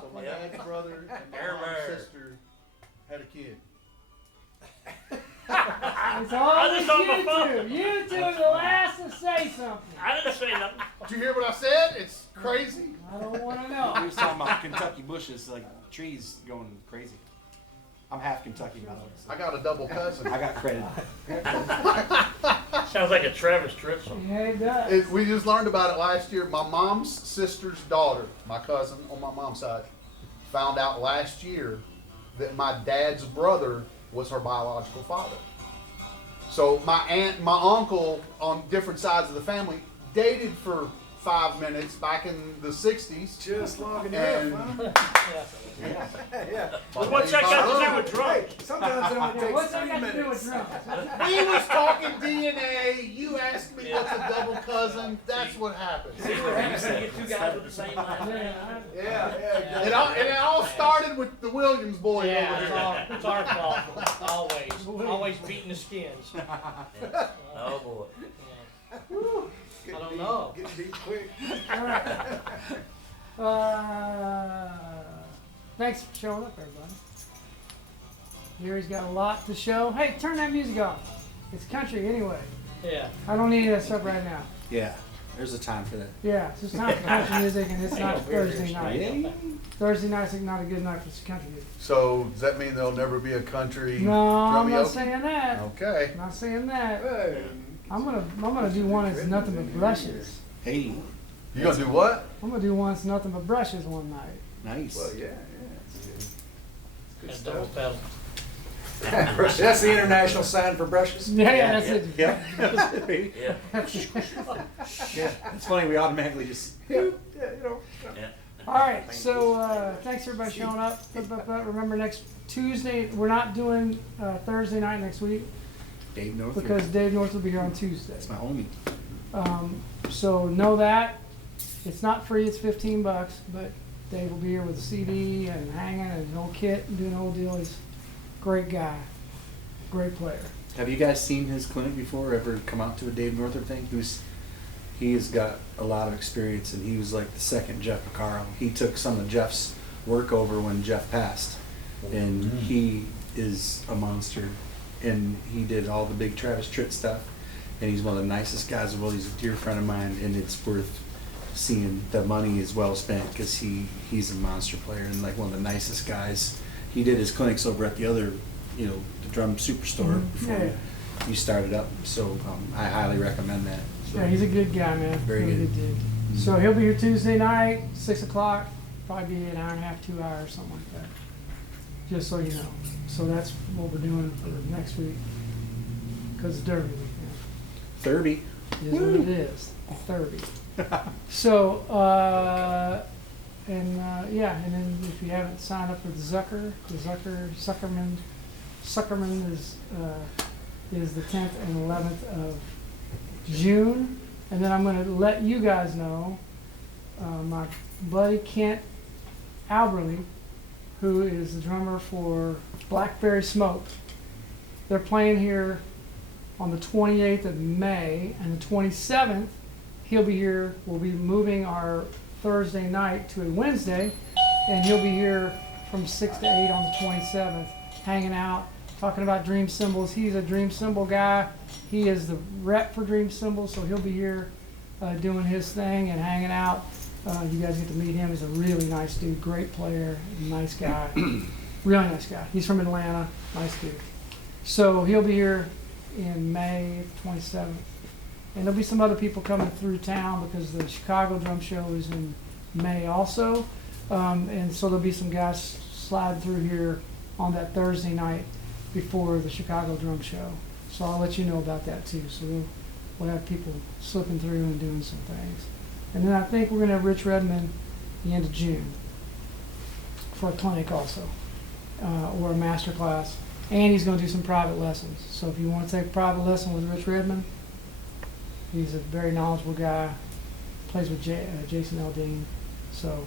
So my dad's brother and my mom's sister had a kid. It's always you two. You two are the last to say something. I didn't say nothing. Did you hear what I said? It's crazy. I don't want to He know. was talking about Kentucky bushes, like trees going crazy. I'm half Kentucky, by the way. So I got a double cousin. I got credit. Sounds like a Travis trip song. Yeah, it does. We just learned about it last year. My mom's sister's daughter, my cousin on my mom's side, found out last year that my dad's brother was her biological father. So my aunt and my uncle on different sides of the family dated for 5 minutes back in the 60s. Just long And enough, huh? Yeah. What's that got to do with drums? Hey, sometimes it only Yeah, what's takes that 3 got to do with minutes. drums? We was talking DNA. You asked me what's a double cousin. That's what happened. See what happens when you get two guys with the same last name? Yeah. It all started with the Williams boy Yeah, over it's here. our fault. Always beating the skins. Oh boy. Yeah. I don't know. Getting beat quick. All right. Thanks for showing up, everybody. Gary's got a lot to show. Hey, turn that music off. It's country anyway. Yeah. I don't need that stuff right now. Yeah, there's a time for that. Yeah, it's just time for country music, and it's not Thursday night. Yeah. Thursday night's not a good night for country music. So does that mean there'll never be a country? No, I'm not drumioke? saying that. Okay. I'm not saying that. Hey. I'm gonna do one that's nothing but brushes. Hey, You gonna do what? I'm gonna do one that's nothing but brushes one night. nice. Well, yeah. It's good. And double pedal. That's the international sign for brushes. Yeah, that's it. Yep. Yeah. Yeah, it's funny. We automatically just. Yeah, you know. Yeah. All right, so thanks everybody showing up. Remember next Tuesday, we're not doing Thursday night next week Dave North. because Dave North will be here on Tuesday. That's my homie. So know that it's not free; it's $15. But Dave will be here with a CD and hanging and an old kit and doing the whole deal. He's a great guy, great player. Have you guys seen his clinic before? Ever come out to a Dave Northrup thing? He has got a lot of experience, and he was like the second Jeff Picaro. He took some of Jeff's work over when Jeff passed, and he is a monster. And he did all the big Travis Tritt stuff, and he's one of the nicest guys in the world. He's a dear friend of mine, and it's worth seeing. The money is well spent because he's a monster player and like one of the nicest guys. He did his clinics over at the other, the Drum Superstore before Yeah. you started up. So I highly recommend that. So, Yeah, he's a good guy, man. Very Really good. dude. So he'll be here Tuesday night, 6 o'clock. Probably be an hour and a half, 2 hours, something like that. Just so you know. So that's what we're doing for next week. Because it's Derby weekend. 30. It is what it is. 30. So, and then if you haven't signed up for the Suckerman is the 10th and 11th of June. And then I'm going to let you guys know, my buddy Kent Alberly, who is the drummer for Blackberry Smoke. They're playing here on the 28th of May, and the 27th, he'll be here. We'll be moving our Thursday night to a Wednesday, and he'll be here from 6 to 8 on the 27th, hanging out, talking about Dream Cymbals. He's a Dream Cymbal guy. He is the rep for Dream Cymbals, so he'll be here doing his thing and hanging out. You guys get to meet him. He's a really nice dude, great player, nice guy, really nice guy. He's from Atlanta, nice dude. So he'll be here in May 27th. And there'll be some other people coming through town because the Chicago Drum Show is in May also. And so there'll be some guys sliding through here on that Thursday night before the Chicago Drum Show. So I'll let you know about that too. So we'll have people slipping through and doing some things. And then I think we're going to have Rich Redmond the end of June for a clinic also, or a master class. And he's going to do some private lessons. So if you want to take a private lesson with Rich Redmond, he's a very knowledgeable guy, plays with Jason Aldean. So,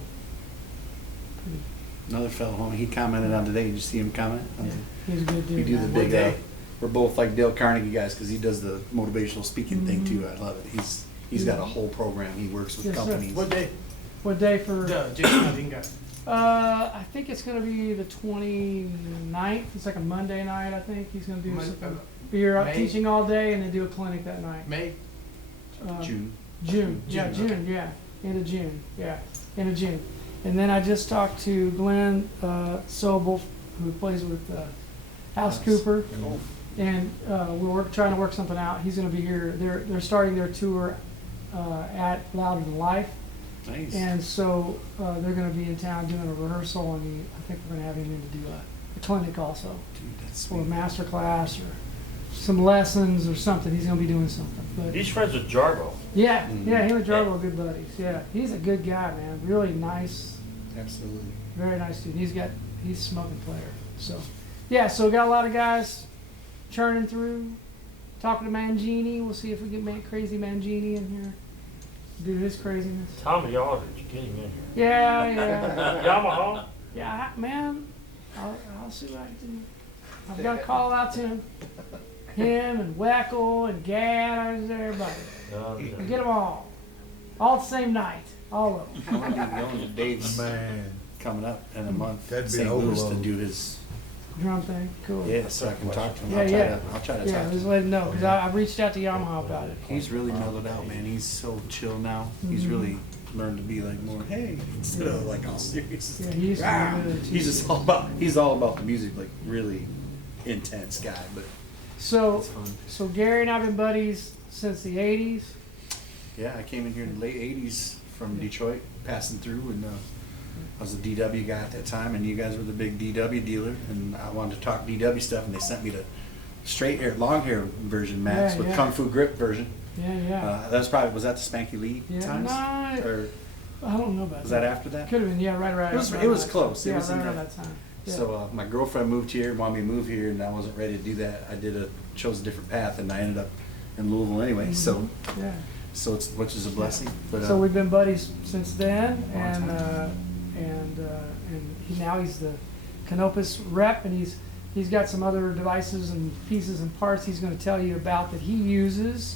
Another fellow homie. He commented on today. Did you see him comment? yeah, he's a good dude. We do the man. big. We're both like Dale Carnegie guys because he does the motivational speaking thing too. I love it. He's got a whole program. He works with Yes, sir. companies. What day? What day for? I think it's gonna be the 29th. It's like a Monday night, I think. He's gonna do something. Be here May? teaching all day and then do a clinic that night. May? June. June, yeah, June, June, yeah, end of June, yeah, end of June. And then I just talked to Glenn Sobel, who plays with House Cooper, and we're trying to work something out. He's going to be here. They're starting their tour at Louder Than Life, Nice. and so they're going to be in town doing a rehearsal, and I think we're going to have him in to do a clinic also, Dude, that's or a sweet. master class, or some lessons or something. He's going to be doing something. But He's friends with Jarbo. yeah, Mhm. yeah, him and Jarbo are good buddies. Yeah, he's a good guy, man. Really nice, Absolutely. very nice dude. He's a smoking player. So, yeah, so we got a lot of guys churning through. Talking to Mangini. We'll see if we get Crazy Mangini in here. Do his craziness. Tommy Aldridge, get him in here. Yeah, yeah. Yamaha. Yeah, man. I'll see what I can do. I've got to call out to him. Him and Weckl and Gad, everybody. Get them all. All the same night. All of them. I want to get going to Dave's Man, coming up in a month. That'd be St. an Louis to overload. do his. Drum thing. Cool. Yeah, so I can talk to him. Yeah, I'll try to Yeah, talk to just him. let him know. Because I've reached out to Yamaha about it. He's really mellowed out, man. He's so chill now. He's Mhm. really learned to be like more, hey, instead of like all serious. Yeah, he used to be Ah! good, too. He's all about the music, like really intense guy, but So, it's fun. so Gary and I've been buddies since the 80s. Yeah, I came in here in the late '80s from Detroit, passing through, and I was a DW guy at that time, and you guys were the big DW dealer, and I wanted to talk DW stuff, and they sent me the straight hair, long hair version, Max, Yeah, with yeah. Kung Fu Grip version. Yeah, yeah. Was that the Spanky Lee Yeah, times? no, Or I don't know about was that after that? Could have been, yeah, right. It was- right it was around close. That. It Yeah, was in right around that- that time. Yeah. So my girlfriend moved here and wanted me to move here, and I wasn't ready to do that. I chose a different path, and I ended up in Louisville anyway. So yeah. which is a blessing. But So we've been buddies since then, Long and time. now he's the Canopus rep, and he's got some other devices and pieces and parts he's going to tell you about that he uses,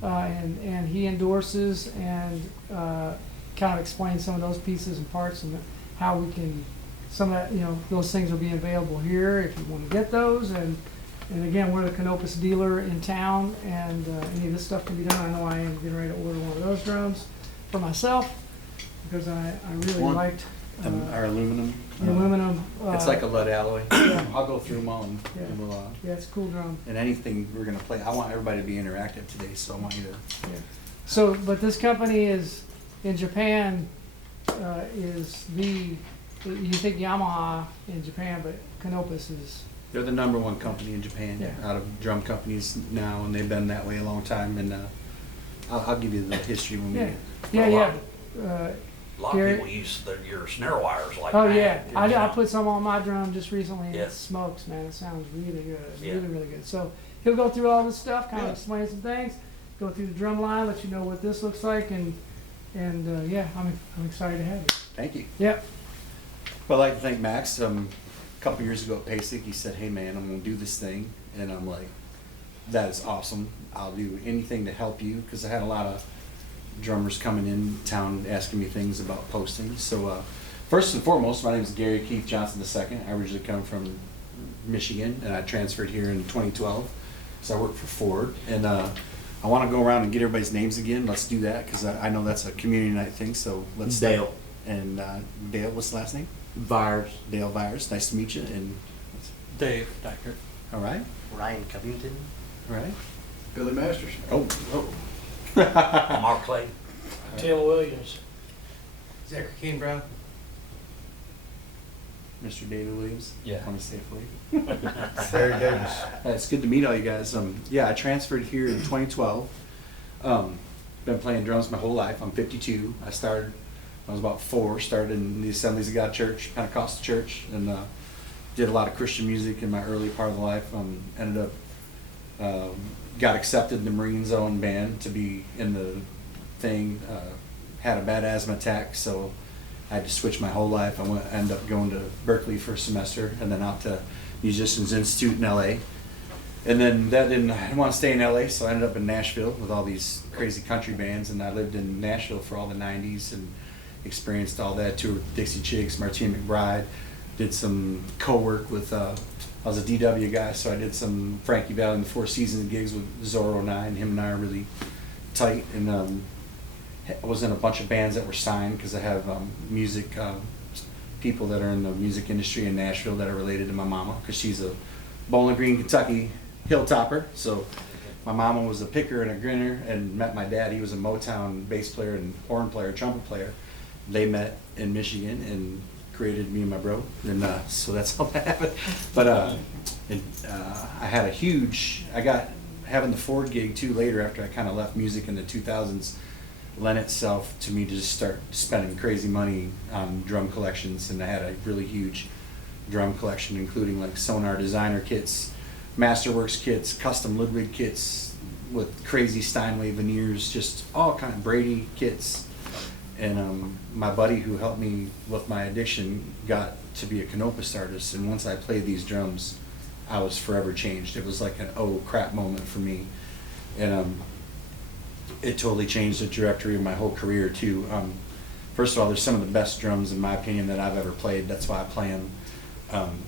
and he endorses, and kind of explain some of those pieces and parts and how we can, some of that, those things will be available here if you want to get those, and again, we're the Canopus dealer in town, and any of this stuff can be done. I know I am getting ready to order one of those drums for myself, because I really One- liked our aluminum. the aluminum. It's like a lead alloy. Yeah. I'll go through them all, and Yeah. we'll, Yeah, it's a cool drum. and anything we're gonna play. I want everybody to be interactive today, so I want you to. Yeah. So, but this company is in Japan. Is you think Yamaha in Japan, but Canopus is. They're the #1 company in Japan Yeah. out of drum companies now, and they've been that way a long time. And I'll give you the history when we. Yeah, get- yeah, Well, yeah. A lot Gary- of people use your snare wires like Oh that. yeah, you I know. put some on my drum just recently, and Yeah. it smokes, man. It sounds really good, Yeah. really good. So he'll go through all this stuff, kind Yeah. of explain some things, go through the drum line, let you know what this looks like, and yeah, I'm excited to have you. Thank you. Yep. Well, I'd like to thank Max. A couple years ago at PASIC, he said, "Hey man, I'm gonna do this thing," and I'm like, "That is awesome. I'll do anything to help you," because I had a lot of drummers coming in town asking me things about posting. So first and foremost, my name is Gary Keith Johnson II. I originally come from Michigan, and I transferred here in 2012. So I work for Ford, and I want to go around and get everybody's names again. Let's do that, because I know that's a community night thing. So let's. Dale. And Dale, what's the last name? Vires. Dale Byers, nice to meet you. And Dave Dykert. all right, Ryan Covington. all right. Billy Masters. Oh, Mark Clay. Tim Williams. Zachary Kane Brown. Mr. David Williams. Yeah. Want to say it for you? Terry Davis. It's good to meet all you guys. Yeah, I transferred here in 2012. Been playing drums my whole life. I'm 52. I started. I was about 4. Started in the Assemblies of God Church, Pentecostal church, and did a lot of Christian music in my early part of the life. Ended up got accepted in the Marine Zone band to be in the thing. Had a bad asthma attack, so I had to switch my whole life. Ended up going to Berkeley for a semester, and then out to Musicians Institute in LA. And then I didn't want to stay in LA, so I ended up in Nashville with all these crazy country bands, and I lived in Nashville for all the 90s and experienced all that. Toured with Dixie Chicks, Martina McBride, did some co-work with, I was a DW guy, so I did some Frankie Valli and the Four Seasons gigs with Zorro 9. Him and I are really tight, and I was in a bunch of bands that were signed because I have music people that are in the music industry in Nashville that are related to my mama, because she's a Bowling Green, Kentucky hilltopper. So my mama was a picker and a grinner, and met my dad. He was a Motown bass player and horn player, trumpet player. They met in Michigan and created me and my bro, and so that's how that happened. But I had I got having the Ford gig too later, after I kind of left music in the 2000s, lent itself to me to just start spending crazy money on drum collections, and I had a really huge drum collection, including like Sonar designer kits, Masterworks kits, custom Ludwig kits with crazy Steinway veneers, just all kind of Brady kits. And my buddy who helped me with my addiction got to be a Canopus artist, and once I played these drums, I was forever changed. It was like an oh crap moment for me, and it totally changed the trajectory of my whole career too. First of all, they're some of the best drums in my opinion that I've ever played. That's why I play them.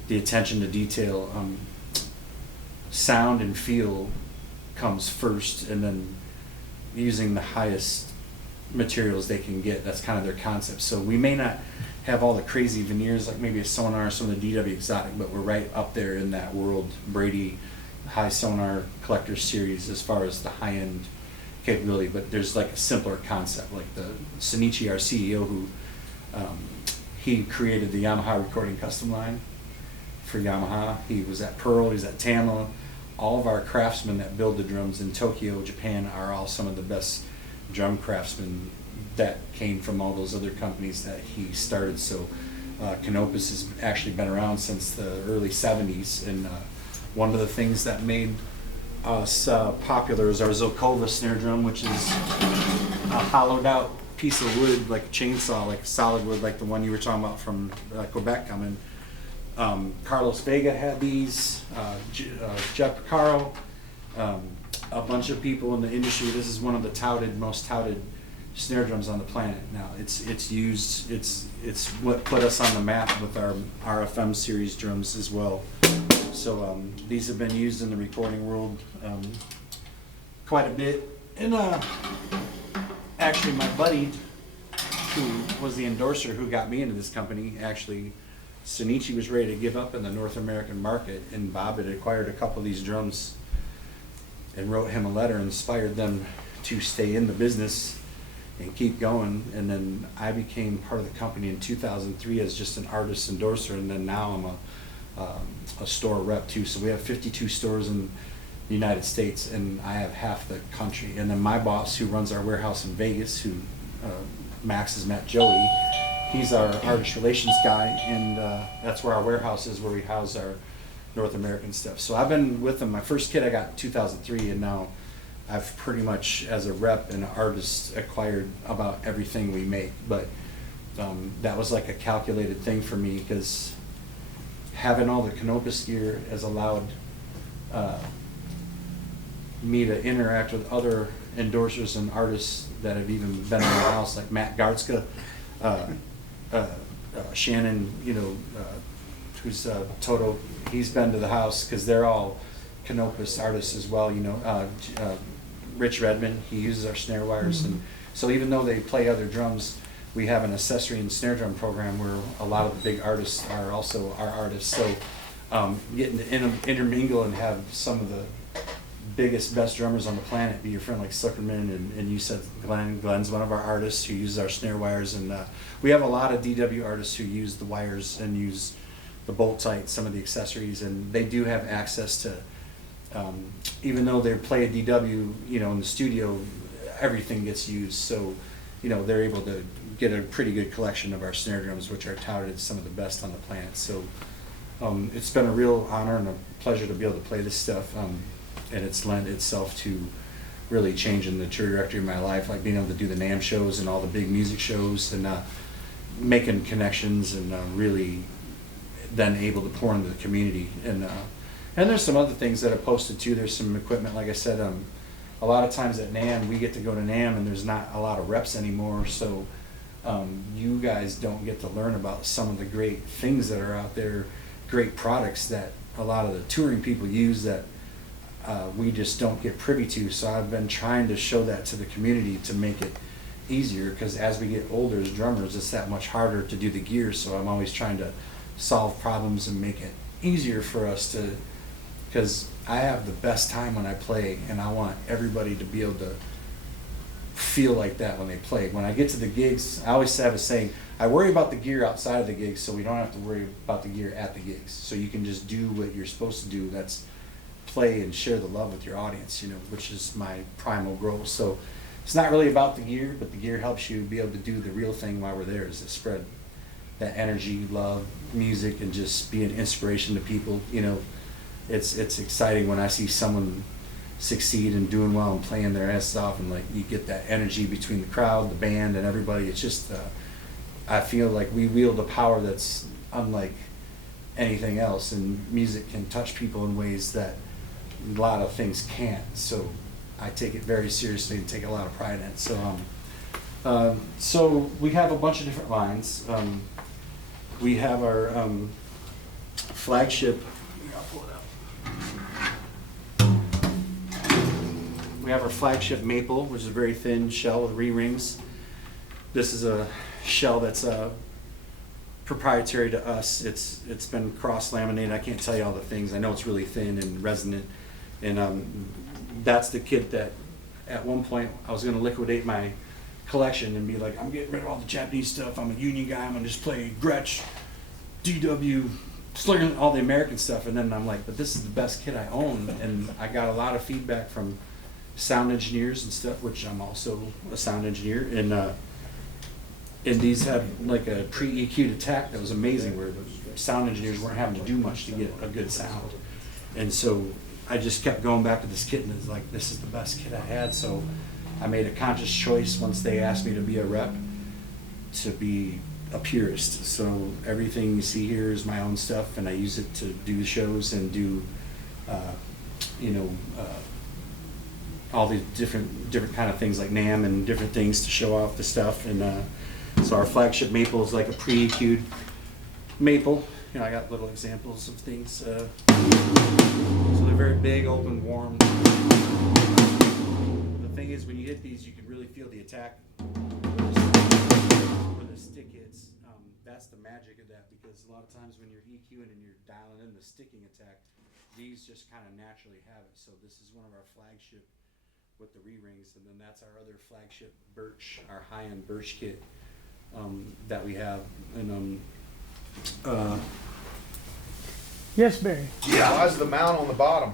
The attention to detail, sound and feel comes first, and then using the highest materials they can get. That's kind of their concept. So we may not have all the crazy veneers like maybe a Sonar or some of the DW Exotic, but we're right up there in that world. Brady, high Sonar collector series as far as the high-end capability, but there's like a simpler concept, like the Shinichi, our CEO, who he created the Yamaha recording custom line for Yamaha. He was at Pearl, he was at Tama. All of our craftsmen that build the drums in Tokyo, Japan, are all some of the best drum craftsmen that came from all those other companies that he started. So Canopus has actually been around since the early 70s, and one of the things that made us popular is our Zokova snare drum, which is a hollowed out piece of wood, like a chainsaw, like solid wood, like the one you were talking about from Quebec coming. Carlos Vega had these, Jeff Picaro, a bunch of people in the industry. This is one of the most touted snare drums on the planet. Now it's used, it's what put us on the map with our RFM series drums as well. So these have been used in the recording world quite a bit. And actually my buddy, who was the endorser who got me into this company, actually Shinichi was ready to give up in the North American market, and Bob had acquired a couple of these drums and wrote him a letter, inspired them to stay in the business and keep going. And then I became part of the company in 2003 as just an artist endorser, and then now I'm a store rep too. So we have 52 stores in the United States, and I have half the country. And then my boss, who runs our warehouse in Vegas, who Max has met, Joey, he's our artist relations guy, and that's where our warehouse is, where we house our North American stuff. So I've been with them. My first kit I got in 2003, and now I've pretty much, as a rep and an artist, acquired about everything we make. But that was like a calculated thing for me, because having all the Canopus gear has allowed me to interact with other endorsers and artists that have even been in the house, like Matt Gartzka, Shannon, who's Toto. He's been to the house because they're all Canopus artists as well. Rich Redmond, he uses our snare wires, and so even though they play other drums, we have an accessory and snare drum program where a lot of the big artists are also our artists. So getting to intermingle and have some of the biggest, best drummers on the planet be your friend, like Zuckerman, and you said Glenn's one of our artists who uses our snare wires, and we have a lot of DW artists who use the wires and use the bolt tight, some of the accessories, and they do have access to, even though they play a DW, in the studio, everything gets used, so they're able to get a pretty good collection of our snare drums, which are touted as some of the best on the planet. So it's been a real honor and a pleasure to be able to play this stuff. And it's lent itself to really changing the trajectory of my life, like being able to do the NAMM shows and all the big music shows, and making connections, and really then able to pour into the community. And there's some other things that are posted too. There's some equipment, like I said, a lot of times at NAMM, we get to go to NAMM and there's not a lot of reps anymore, so you guys don't get to learn about some of the great things that are out there, great products that a lot of the touring people use that we just don't get privy to. So I've been trying to show that to the community to make it easier, because as we get older as drummers, it's that much harder to do the gear. So I'm always trying to solve problems and make it easier for us to, because I have the best time when I play, and I want everybody to be able to feel like that when they play. When I get to the gigs, I always have a saying, I worry about the gear outside of the gigs so we don't have to worry about the gear at the gigs. So you can just do what you're supposed to do, that's play and share the love with your audience, you know, which is my primal goal. So it's not really about the gear, but the gear helps you be able to do the real thing while we're there, is to spread that energy, love, music, and just be an inspiration to people. You know, it's exciting when I see someone succeed and doing well and playing their asses off, and like you get that energy between the crowd, the band, and everybody. It's just I feel like we wield a power that's unlike anything else, and music can touch people in ways that a lot of things can't. So I take it very seriously and take a lot of pride in it. So we have a bunch of different lines. We have our flagship. I'll pull it out. We have our flagship maple, which is a very thin shell with re-rings. This is a shell that's proprietary to us. It's been cross-laminated. I can't tell you all the things. I know it's really thin and resonant. And that's the kit that at one point I was going to liquidate my collection and be like, I'm getting rid of all the Japanese stuff. I'm a union guy. I'm going to just play Gretsch, DW, slinging all the American stuff. And then I'm like, but this is the best kit I own. And I got a lot of feedback from sound engineers and stuff, which I'm also a sound engineer. And these had like a pre-EQ'd attack that was amazing, where sound engineers weren't having to do much to get a good sound. And so I just kept going back to this kit, and it's like, this is the best kit I had. So I made a conscious choice once they asked me to be a rep to be a purist. So everything you see here is my own stuff, and I use it to do shows and do, all the different kind of things like NAMM and different things to show off the stuff. And so our flagship maple is like a pre-EQ'd maple. You know, I got little examples of things. So they're very big, open, warm. The thing is, when you hit these, you can really feel the attack where the stick hits. That's the magic of that, because a lot of times when you're EQing and you're dialing in the sticking attack, these just kind of naturally have it. So this is one of our flagship with the re-rings, and then that's our other flagship birch, our high-end birch kit that we have. And Yes, Barry. Yeah. Why is the mount on the bottom?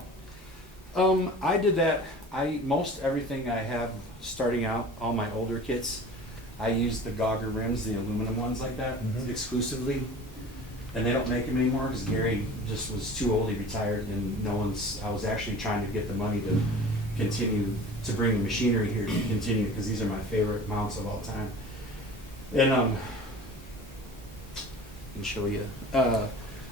I did that. Most everything I have starting out, all my older kits, I use the Gauger rims, the aluminum ones like that, exclusively. And they don't make them anymore because Gary just was too old. He retired, and I was actually trying to get the money to continue to bring the machinery here to continue, because these are my favorite mounts of all time. And I can show you.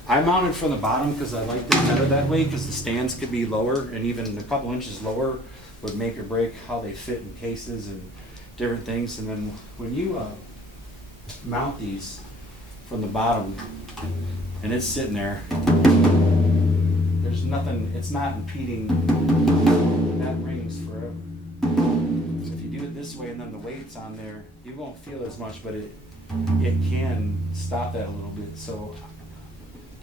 I mounted from the bottom because I liked it better that way, because the stands could be lower, and even a couple inches lower would make or break how they fit in cases and different things. And then when you mount these from the bottom and it's sitting there, there's nothing, it's not impeding, that rings forever. So if you do it this way and then the weight's on there, you won't feel as much, but it can stop that a little bit. So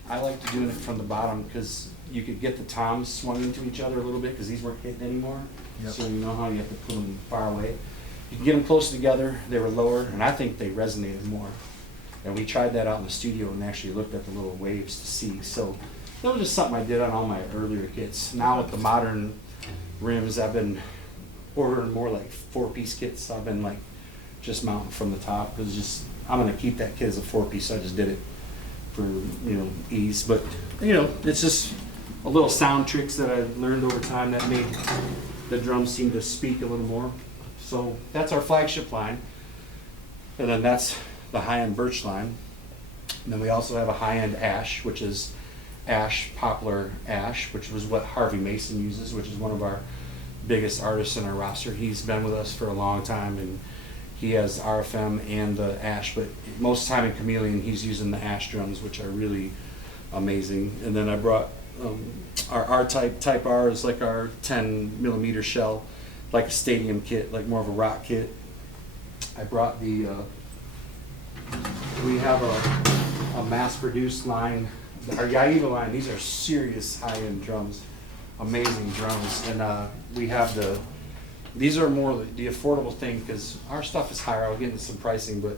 I like to do it from the bottom because you could get the toms swung into each other a little bit, because these weren't hitting anymore. Yep. So you know how you have to put them far away. You can get them close together, they were lower, and I think they resonated more. And we tried that out in the studio and actually looked at the little waves to see. So that was just something I did on all my earlier kits. Now with the modern rims, I've been ordering more like 4-piece kits. So I've been like just mounting from the top, because just I'm gonna keep that kit as a 4-piece. So I just did it for ease. But it's just a little sound tricks that I learned over time that made the drums seem to speak a little more. So that's our flagship line, and then that's the high-end birch line. And then we also have a high-end ash, which is poplar ash, which was what Harvey Mason uses, which is one of our biggest artists in our roster. He's been with us for a long time, and He has RFM and the Ash, but most of the time in Chameleon he's using the Ash drums, which are really amazing. And then I brought our R-Type R is like our 10 millimeter shell, like a stadium kit, like more of a rock kit. I brought the, we have a mass-produced line, our Yaiba line. These are serious high-end drums, amazing drums. And we have these are more the affordable thing, because our stuff is higher. I'll get into some pricing, but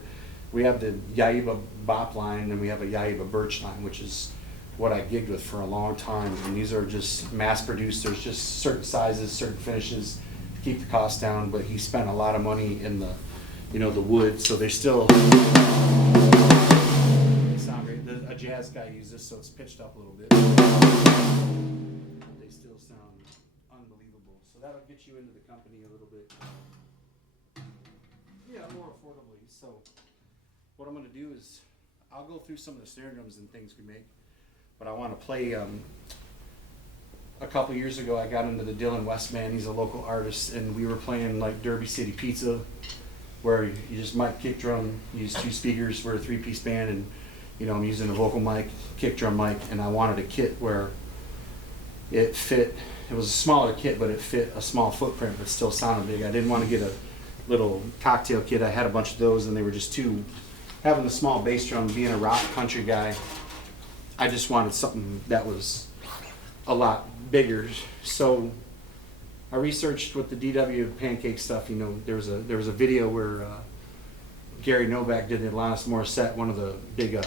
we have the Yaiba Bop line, and we have a Yaiba Birch line, which is what I gigged with for a long time. And these are just mass-produced. There's just certain sizes, certain finishes to keep the cost down, but he spent a lot of money in the, the wood, so they still they sound great. A jazz guy used this, so it's pitched up a little bit. They still sound unbelievable. So that'll get you into the company a little bit, more affordably. So what I'm going to do is I'll go through some of the snare drums and things we make, but I want to play. A couple years ago, I got into the Dylan West band. He's a local artist, and we were playing like Derby City Pizza, where you just mic, kick drum, use 2 speakers. We're a 3-piece band, and I'm using a vocal mic, kick drum mic, and I wanted a kit where it fit. It was a smaller kit, but it fit a small footprint, but still sounded big. I didn't want to get a little cocktail kit. I had a bunch of those, and they were just too. Having the small bass drum, being a rock country guy, I just wanted something that was a lot bigger. So I researched with the DW pancake stuff. There was a video where Gary Novak did the Alanis Morissette, one of the big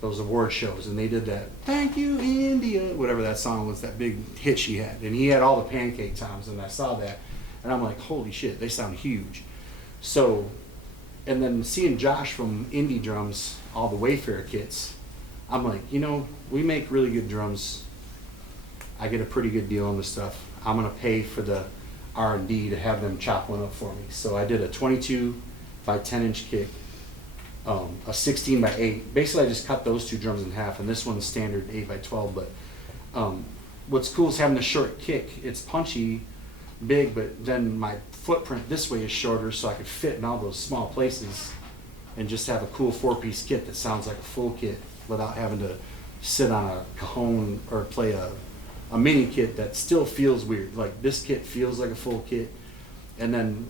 those award shows, and they did that "Thank You India," whatever that song was, that big hit she had, and he had all the pancake toms, and I saw that, and I'm like, holy shit, they sound huge. So, and then seeing Josh from Indie Drums, all the Wayfarer kits, I'm like, we make really good drums. I get a pretty good deal on the stuff. I'm gonna pay for the R&D to have them chop one up for me. So I did a 22 by 10 inch kick, a 16 by 8. Basically, I just cut those 2 drums in half, and this one's standard 8 by 12. But what's cool is having the short kick. It's punchy, big, but then my footprint this way is shorter, so I could fit in all those small places and just have a cool 4-piece kit that sounds like a full kit without having to sit on a cajon or play a mini kit that still feels weird. Like this kit feels like a full kit. And then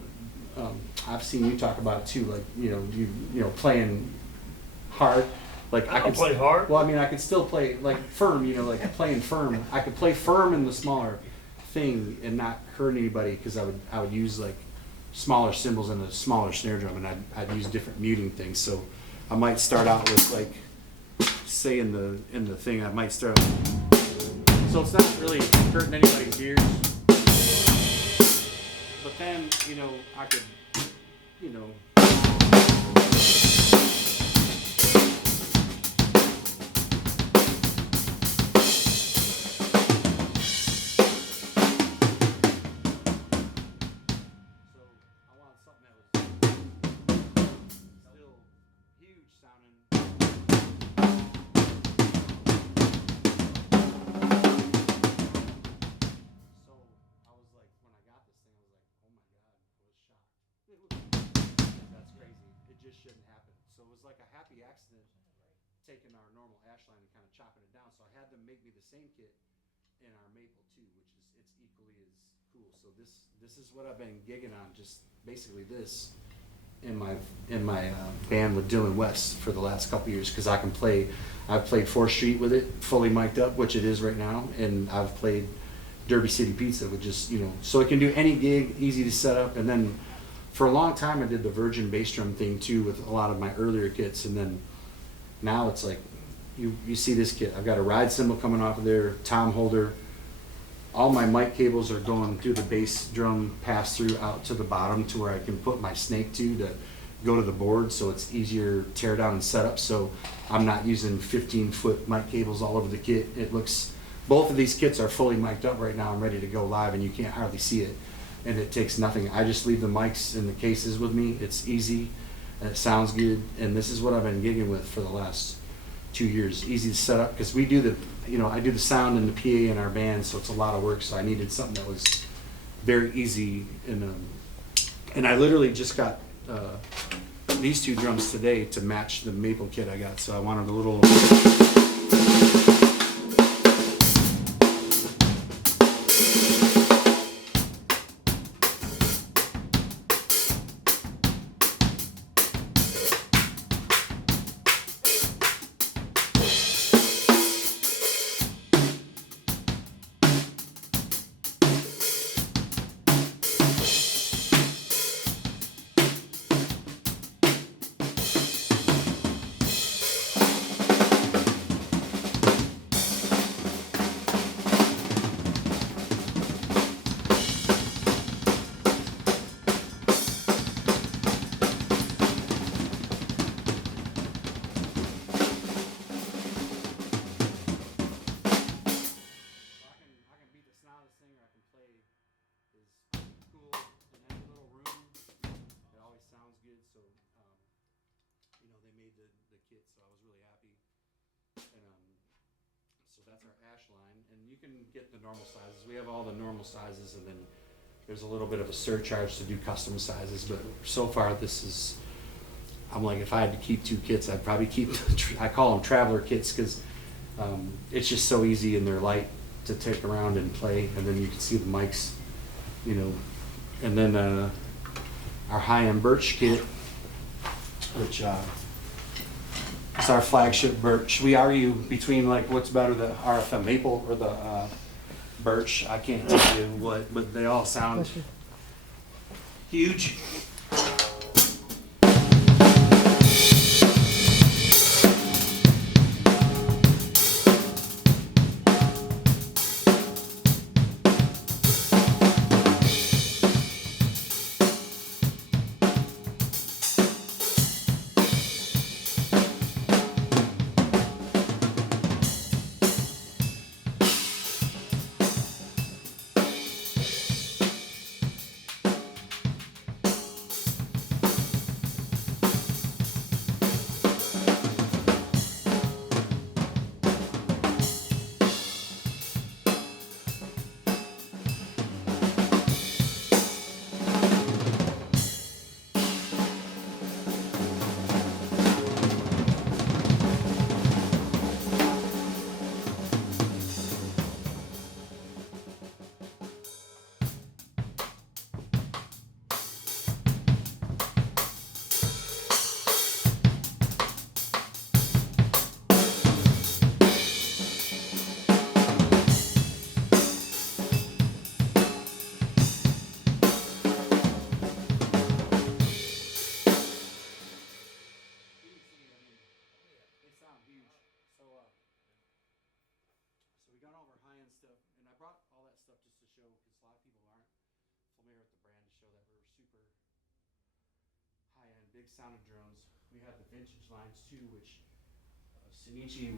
I've seen you talk about it too, like you playing hard. Like I could play hard. Well, I mean, I could still play like firm. Like playing firm. I could play firm in the smaller thing and not hurt anybody, because I would use like smaller cymbals and a smaller snare drum, and I'd use different muting things. So I might start out with like, say in the thing, I might start. So it's not really hurting anybody's ears. But then, I could, shouldn't happen. So it was like a happy accident taking our normal ash line and kind of chopping it down. So I had them make me the same kit in our maple too, which is it's equally as cool. So this is what I've been gigging on, just basically this in my band with Dylan West for the last couple years, because I've played 4th Street with it fully mic'd up, which it is right now, and I've played Derby City Pizza with just so it can do any gig, easy to set up. And then for a long time, I did the Virgin bass drum thing too with a lot of my earlier kits, and then now it's like, you see this kit. I've got a ride cymbal coming off of there, tom holder. All my mic cables are going through the bass drum pass through out to the bottom to where I can put my snake to go to the board, so it's easier to tear down and set up. So I'm not using 15-foot mic cables all over the kit. Both of these kits are fully mic'd up right now. I'm ready to go live, and you can't hardly see it. And it takes nothing. I just leave the mics in the cases with me. It's easy, and it sounds good. And this is what I've been gigging with for the last 2 years. Easy to set up, because we do I do the sound and the PA in our band, so it's a lot of work. So I needed something that was very easy and And I literally just got these 2 drums today to match the maple kit I got. So I wanted a little. So that's our ash line, and you can get the normal sizes. We have all the normal sizes, and then there's a little bit of a surcharge to do custom sizes. But so far, this is. I'm like, if I had to keep 2 kits, I'd probably keep. I call them traveler kits because it's just so easy and they're light to take around and play. And then you can see the mics, you know. And then our high-end birch kit, which. It's our flagship birch. We argue between like what's better, the RFM maple or the birch. I can't tell you what, but they all sound huge. Big sounded drums. We have the vintage lines too, which Shinichi,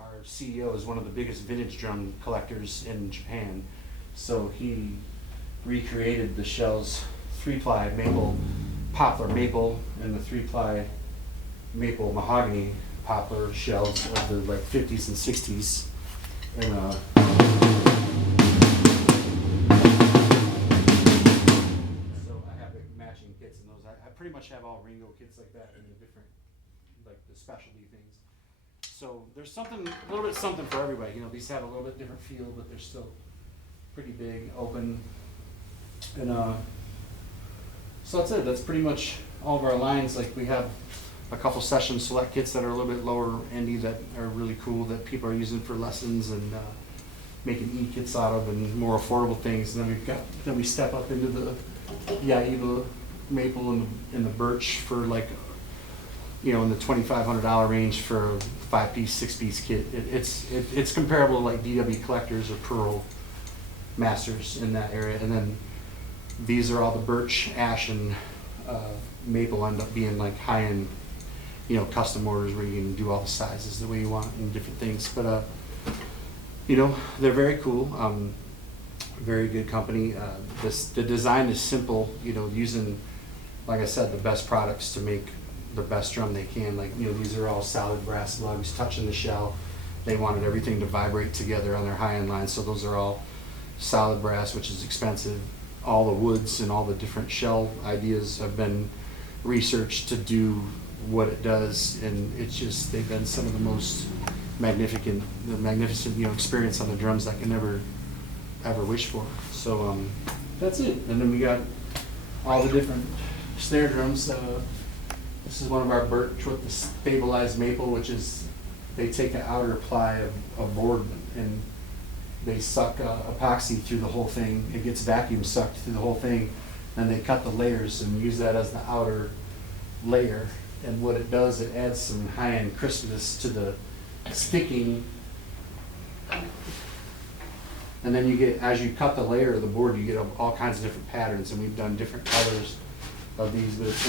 our CEO, is one of the biggest vintage drum collectors in Japan. So he recreated the shells 3-ply maple, poplar maple, and the 3-ply maple mahogany poplar shells of the like 50s and 60s. And pretty much have all Ringo kits like that in the different, like the specialty things. So there's something, a little bit something for everybody. You know, these have a little bit different feel, but they're still pretty big, open. And so that's it. That's pretty much all of our lines. Like we have a couple session select kits that are a little bit lower endy that are really cool that people are using for lessons and making e-kits out of and more affordable things. And then we step up into the Yaiba maple and the birch for like, you know, in the $2,500 range for a 5-piece, 6-piece kit. It's comparable to like DW Collectors or Pearl Masters in that area. And then these are all the birch, ash, and maple end up being like high-end, you know, custom orders where you can do all the sizes the way you want and different things. But you know, they're very cool. Very good company. The design is simple, you know, using, like I said, the best products to make the best drum they can. Like, you know, these are all solid brass lugs touching the shell. They wanted everything to vibrate together on their high-end line, so those are all solid brass, which is expensive. all the woods and all the different shell ideas have been researched to do what it does, and it's just, they've been some of the most magnificent, experience on the drums I can ever wish for. So that's it. And then we got all the different snare drums. This is one of our birch with the stabilized maple, which is, they take an outer ply of board and they suck epoxy through the whole thing. It gets vacuum sucked through the whole thing. Then they cut the layers and use that as the outer layer. And what it does, it adds some high-end crispness to the sticking. And then you get, as you cut the layer of the board, you get all kinds of different patterns. And we've done different colors of these, but it's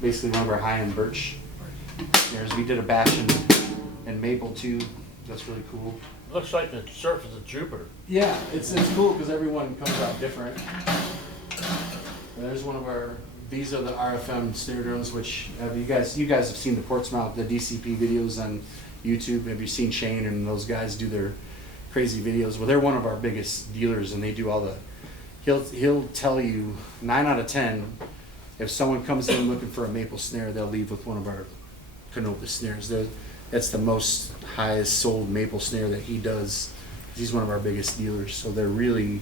basically one of our high-end birch snares. We did a batch in maple too. That's really cool. Looks like the surface of Jupiter. Yeah, it's cool because everyone comes out different. There's one of our, these are the RFM snare drums, which you guys have seen the Portsmouth, the DCP videos on YouTube. Have you seen Shane and those guys do their crazy videos? Well, they're one of our biggest dealers, and they do all the, he'll tell you 9 out of 10, if someone comes in looking for a maple snare, they'll leave with one of our Canopus snares. That's the most highest sold maple snare that he does. He's one of our biggest dealers, so they're really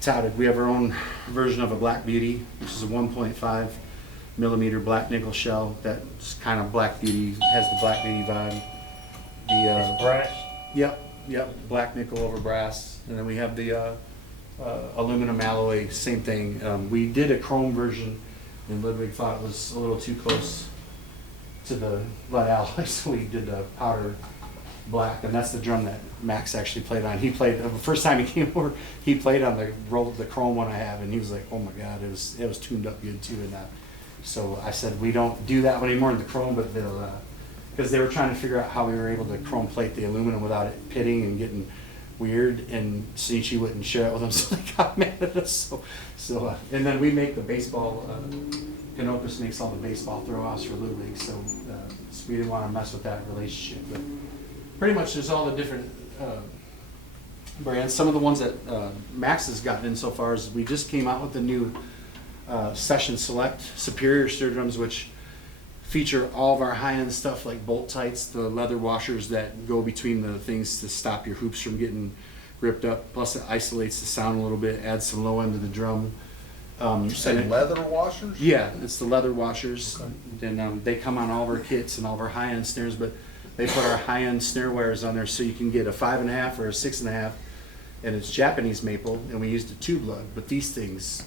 touted. We have our own version of a Black Beauty, which is a 1.5 millimeter black nickel shell. That's kind of Black Beauty, has the Black Beauty vibe. It's brass. Yep, black nickel over brass. And then we have the aluminum alloy, same thing. We did a chrome version, and Ludwig thought it was a little too close to the lead alloy, so we did the powder black, and that's the drum that Max actually played on. He played, the first time he came over, he played on the chrome one I have, and he was like, oh my god, it was tuned up good too. And so I said, we don't do that one anymore in the chrome, but they'll, because they were trying to figure out how we were able to chrome plate the aluminum without it pitting and getting weird, and Shinichi wouldn't share it with them, so they got mad at us. So and then we make the baseball, Canopus makes all the baseball throw-offs for Little League, so we didn't want to mess with that relationship. But pretty much there's all the different brands. Some of the ones that Max has gotten in so far is we just came out with the new Session Select Superior snare drums, which feature all of our high-end stuff like bolt tights, the leather washers that go between the things to stop your hoops from getting ripped up. Plus it isolates the sound a little bit, adds some low end to the drum. You say leather washers? Yeah, it's the leather washers. Okay. And they come on all of our kits and all of our high-end snares, but they put our high-end snare wires on there so you can get a 5.5 or a 6.5, and it's Japanese maple, and we used a tube lug. But these things,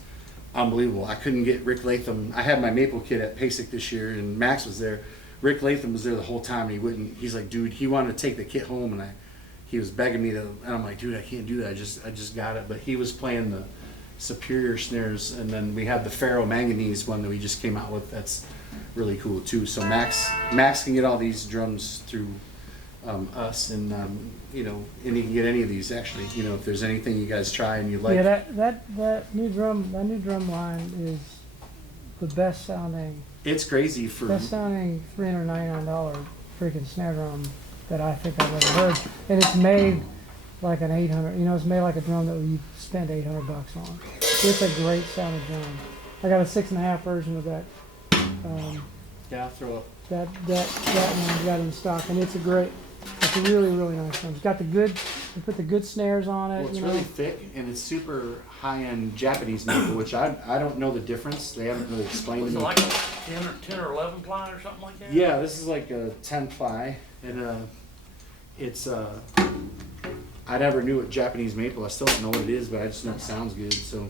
unbelievable. I couldn't get Rick Latham. I had my maple kit at PASIC this year, and Max was there. Rick Latham was there the whole time, and he wouldn't. He's like, dude, he wanted to take the kit home, and he was begging me to, and I'm like, dude, I can't do that. I just got it. But he was playing the Superior snares, and then we have the Ferro Manganese one that we just came out with. That's really cool too. So Max can get all these drums through us, and and he can get any of these actually. If there's anything you guys try and you like. Yeah, that new drum line is the best sounding. It's crazy for best sounding $399 freaking snare drum that I think I've ever heard, and it's made like an 800. It's made like a drum that you spend $800 on. It's a great sounding drum. I got a 6.5 version of that. Yeah, throw up. That one we got in stock, and it's a really, really nice drum. It's got you put the good snares on it. Well, it's really thick, and it's super high-end Japanese maple, which I don't know the difference. They haven't really explained Was to it me. like a 10 or 11 ply or something like that? Yeah, this is like a 10 ply, and it's I never knew what Japanese maple. I still don't know what it is, but I just know it sounds good. So.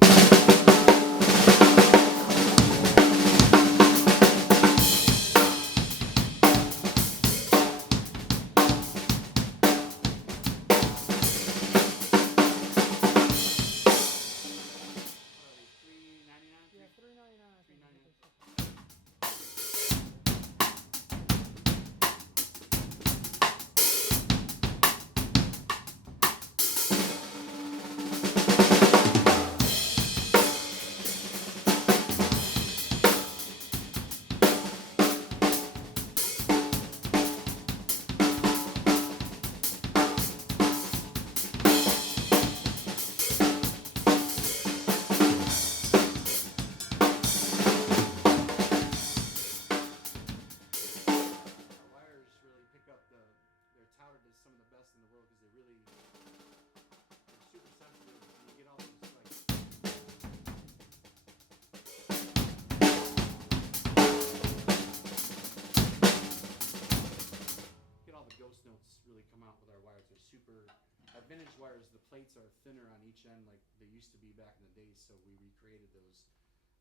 vintage wires, the plates are thinner on each end like they used to be back in the day, so we recreated those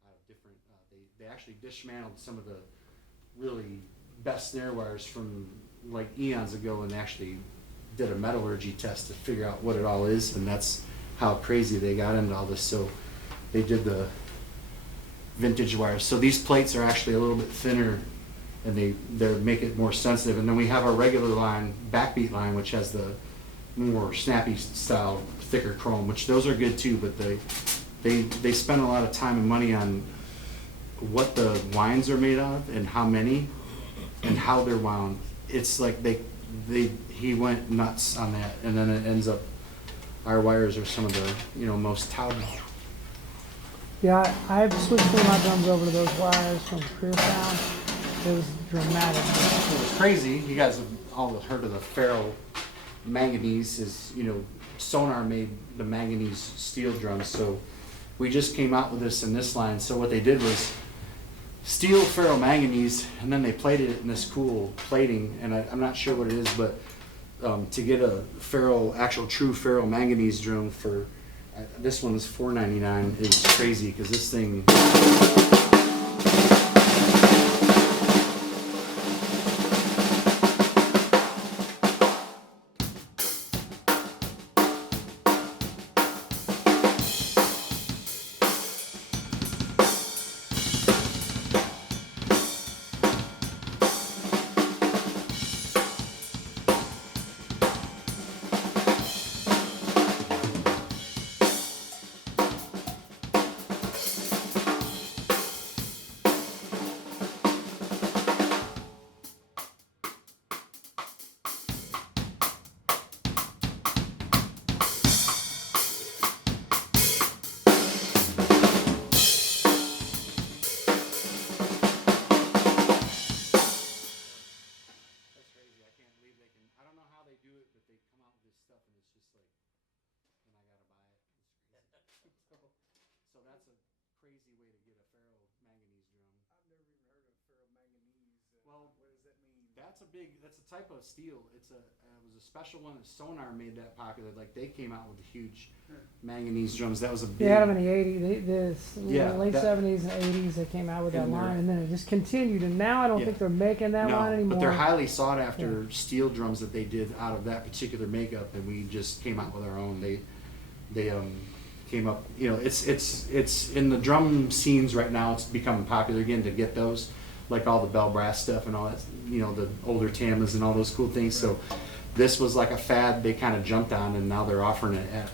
out of different, they actually dismantled some of the really best snare wires from like eons ago and actually did a metallurgy test to figure out what it all is, and that's how crazy they got into all this. So they did the vintage wires. So these plates are actually a little bit thinner and they make it more sensitive. And then we have our regular line, backbeat line, which has the more snappy style, thicker chrome, which those are good too, but they spend a lot of time and money on what the winds are made of and how many and how they're wound. It's like he went nuts on that, and then it ends up our wires are some of the most touted. Yeah, I've switched one of my drums over to those wires from Career Sound. It was dramatic. It was crazy. You guys have all heard of the ferro manganese. Sonar made the manganese steel drums, so we just came out with this in this line. So what they did was steel ferro manganese, and then they plated it in this cool plating, and I'm not sure what it is, but to get a actual true ferro manganese drum for this one's $4.99 is crazy, because this thing. So that's a crazy way to get a ferro manganese drum. I've never even heard of ferromanganese. Well, what does that mean? That's a type of steel. It was a special one that Sonar made that popular. Like they came out with the huge manganese drums. That was a big. They had them in the 80s, late that, 70s and 80s. They came out with that and line, and then it just continued. And now I don't think they're making that line anymore. But they're highly sought after steel drums that they did out of that particular makeup, and we just came out with our own. They came up. It's in the drum scenes right now. It's becoming popular again to get those, like all the bell brass stuff and all that. The older Tamas and all those cool things. So this was like a fad they kind of jumped on, and now they're offering it at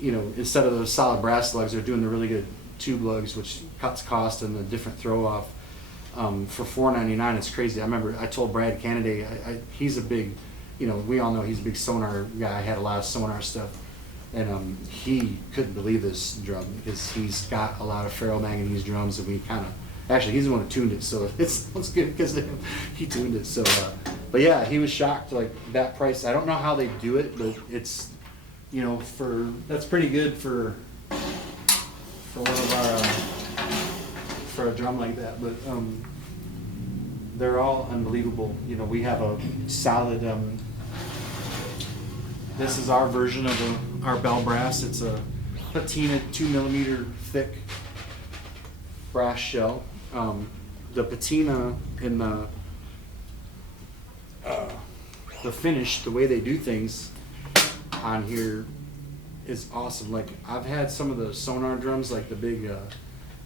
instead of those solid brass lugs, they're doing the really good tube lugs, which cuts cost and the different throw off. For $4.99, it's crazy. I remember I told Brad Kennedy, he's a big, we all know he's a big Sonar guy. I had a lot of Sonar stuff, and he couldn't believe this drum because he's got a lot of ferromanganese drums, and we kind of. Actually, he's the one who tuned it, so it sounds good because he tuned it. So, but yeah, he was shocked, like that price. I don't know how they do it, but it's, that's pretty good for one of our, for a drum like that. But they're all unbelievable. We have a solid. This is our version of our bell brass. It's a patina 2mm thick brass shell. The patina and the finish, the way they do things on here is awesome. Like I've had some of the Sonar drums, like the big,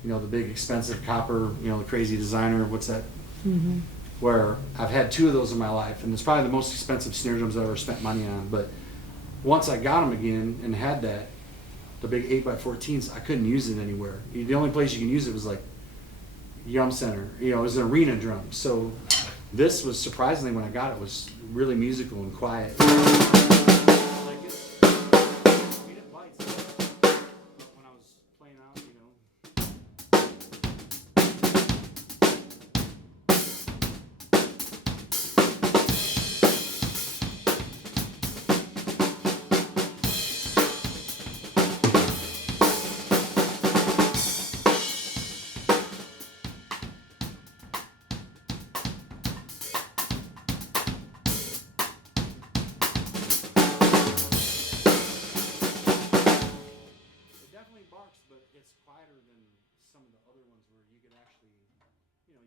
the big expensive copper, the crazy designer. What's that? Mm-hmm. Where I've had 2 of those in my life, and it's probably the most expensive snare drums I've ever spent money on. But once I got them again and had that, the big 8x14s, I couldn't use it anywhere. The only place you can use it was like Yum Center, it was an arena drum. So this was surprisingly, when I got it, was really musical and quiet. Like it bites, but when I was playing out,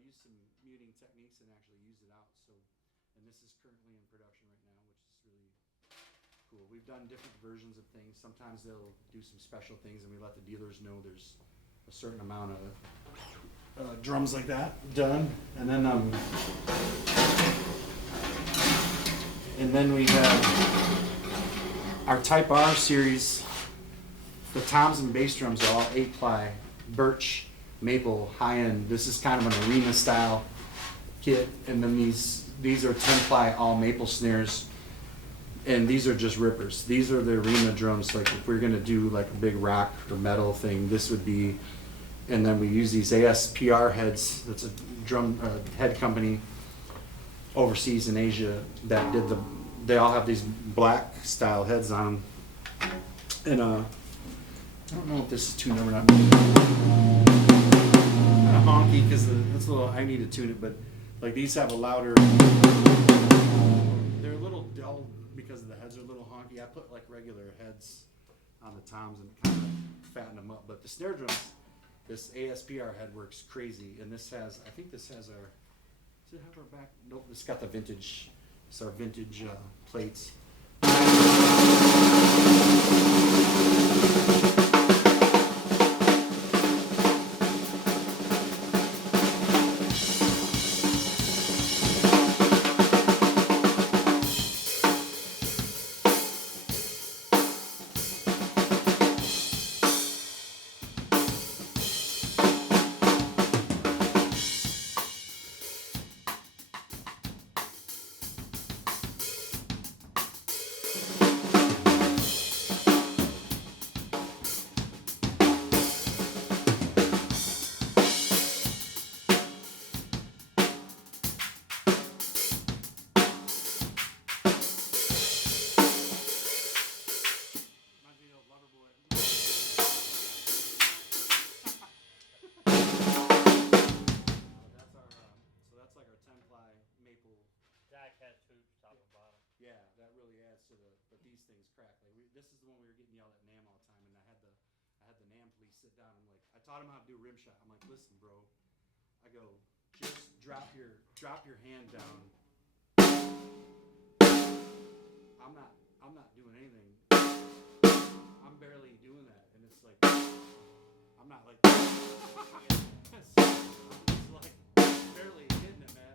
use some muting techniques and actually use it out. So, and this is currently in production right now, which is really cool. We've done different versions of things. Sometimes they'll do some special things, and we let the dealers know there's a certain amount of drums like that done, and then we have our Type R series. The toms and bass drums are all 8-ply, birch, maple, high-end. This is kind of an arena style kit, and then these are 10-ply all maple snares, and these are just rippers. These are the arena drums. Like if we're gonna do like a big rock or metal thing, this would be. And then we use these ASPR heads. That's a drum head company overseas in Asia that did they all have these black style heads on them. And I don't know if this is tuned or not. Kind of honky because that's a little, I need to tune it, but like these have a louder, they're a little dull because the heads are a little honky. I put like regular heads on the toms and kind of fatten them up. But the snare drums, this ASPR head works crazy, and this has, I think this has our, does it have our back? Nope, it's got the vintage, it's our vintage plates. Like our 10-ply maple. Jack has hoops top and bottom. Yeah, that really adds to but these things crack. Like this is the one we were getting yelled at NAM all the time, and I had the NAM police sit down. I'm like, I taught him how to do rim shot. I'm like, listen, bro. I go, just drop your hand down. I'm not doing anything. I'm barely doing that, and it's like, I'm not like, it's like barely hitting it, man.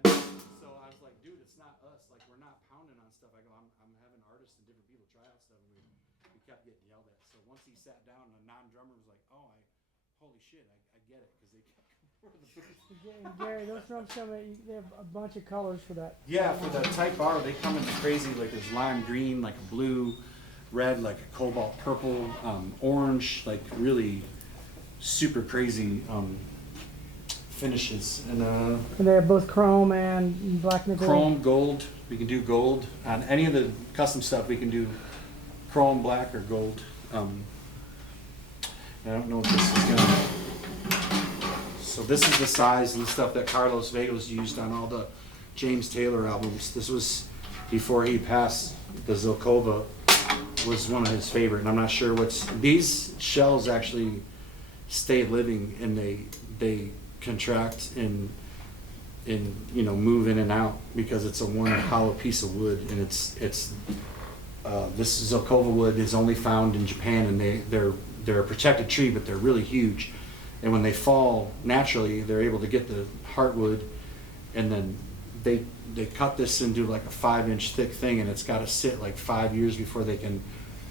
So I was like, dude, it's not us. Like, we're not pounding on stuff. I go, I'm having artists and different people try out stuff, and we kept getting yelled at. So once he sat down, a non-drummer was like, oh, holy shit, I get it, because they kept coming over the booth. And Gary, those drums come in, they have a bunch of colors for that. Yeah, for the Type R, they come in crazy, like there's lime green, like a blue, red, like a cobalt purple, orange, like really super crazy finishes. And they have both chrome and black nickel. Chrome, gold. We can do gold on any of the custom stuff. We can do chrome, black, or gold. I don't know if this is gonna. So this is the size and the stuff that Carlos Vegas used on all the James Taylor albums. This was before he passed. The Zilkova was one of his favorite, and I'm not sure what's. These shells actually stay living, and they contract and move in and out because it's a one hollow piece of wood, and it's this Zilkova wood is only found in Japan, and they're a protected tree, but they're really huge, and when they fall naturally, they're able to get the heartwood, and then they cut this into like a 5-inch thick thing, and it's got to sit like 5 years before they can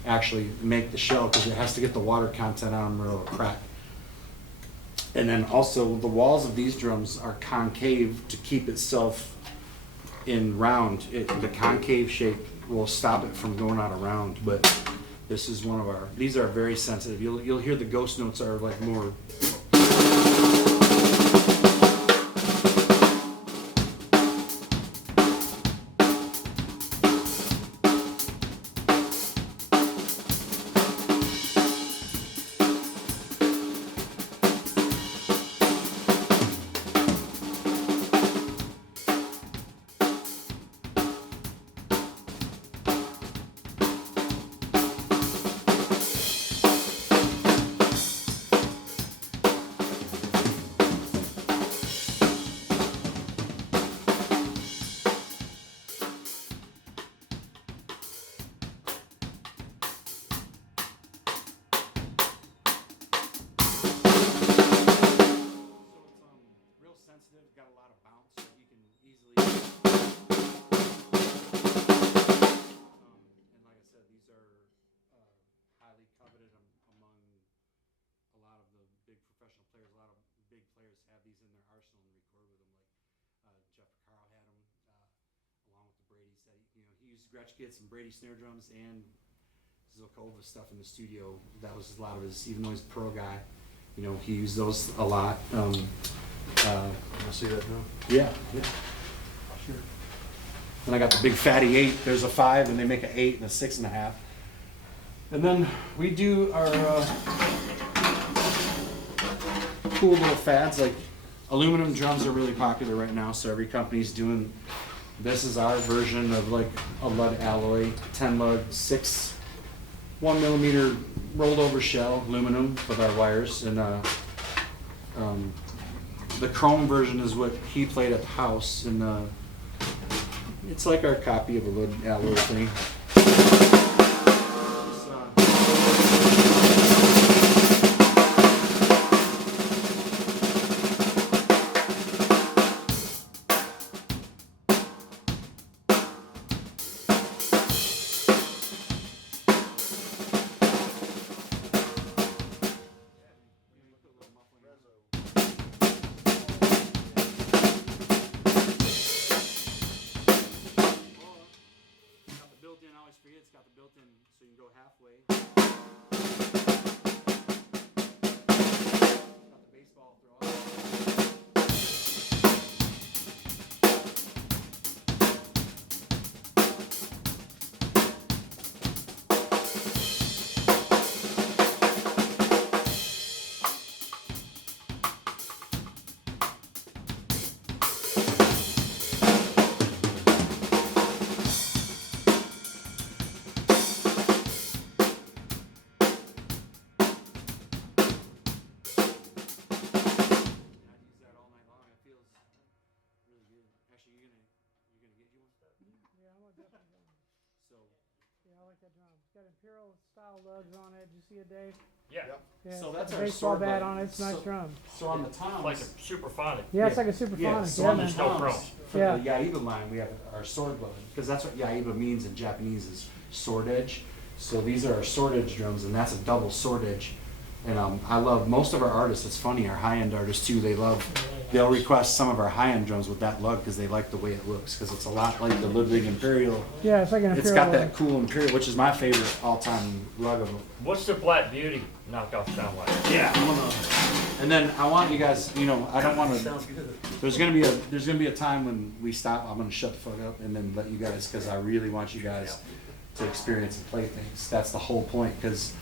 actually make the shell, because it has to get the water content on them or it'll crack. And then also the walls of these drums are concave to keep itself in round. The concave shape will stop it from going out of round, but this is one of our, these are very sensitive. You'll hear the ghost notes are like more. sensitive, got a lot of bounce, so you can easily. And like I said, these are highly coveted among a lot of the big professional players. A lot of big players have these in their arsenal and record with them. Like Jeff Carl had them, along with the Brady's. That he used Gretsch kits and Brady snare drums and Zilkova stuff in the studio. That was a lot of his. Even though he's a pro guy, he used those a lot. I see that now. Yeah. Sure. Then I got the big fatty 8. There's a 5, and they make an 8 and a 6.5. And then we do our cool little fads, like aluminum drums are really popular right now. So every company's doing. This is our version of like a lead alloy, 10 lug, 6 1mm rolled over shell aluminum with our wires, and the chrome version is what he played at the house, and it's like our copy of a lead alloy thing. Built-in, I always forget it's got the built-in, so you can go halfway. Got the baseball throw. Actually, you're gonna get you one? Yeah, I'm gonna definitely go. So Yeah, I like that drum. It's got Imperial style lugs on it. Did you see it, Dave? Yeah. Yep. Yeah, So it's that's got our a baseball sword bat button. on it. It's a nice So- drum. so on the toms, Like a superphonic. Yeah, it's yeah. like a superphonic. yeah, Yeah, so on the there's no toms, chrome. for Yeah. the Yaiba line, we have our sword button, because that's what Yaiba means in Japanese is sword edge. So these are our sword edge drums, and that's a double sword edge. And I love most of our artists. It's funny, our high-end artists too. They'll request some of our high-end drums with that lug because they like the way it looks. Because it's a lot like the Ludwig Imperial. Yeah, it's like an Imperial. It's got lug. that cool Imperial, which is my favorite all-time lug of them. What's the Black Beauty knockoff sound like? Yeah, and then I want you guys. I don't want to. Sounds good. There's gonna be a time when we stop. I'm gonna shut the fuck up and then let you guys, because I really want you guys to experience and play things. That's the whole point. Because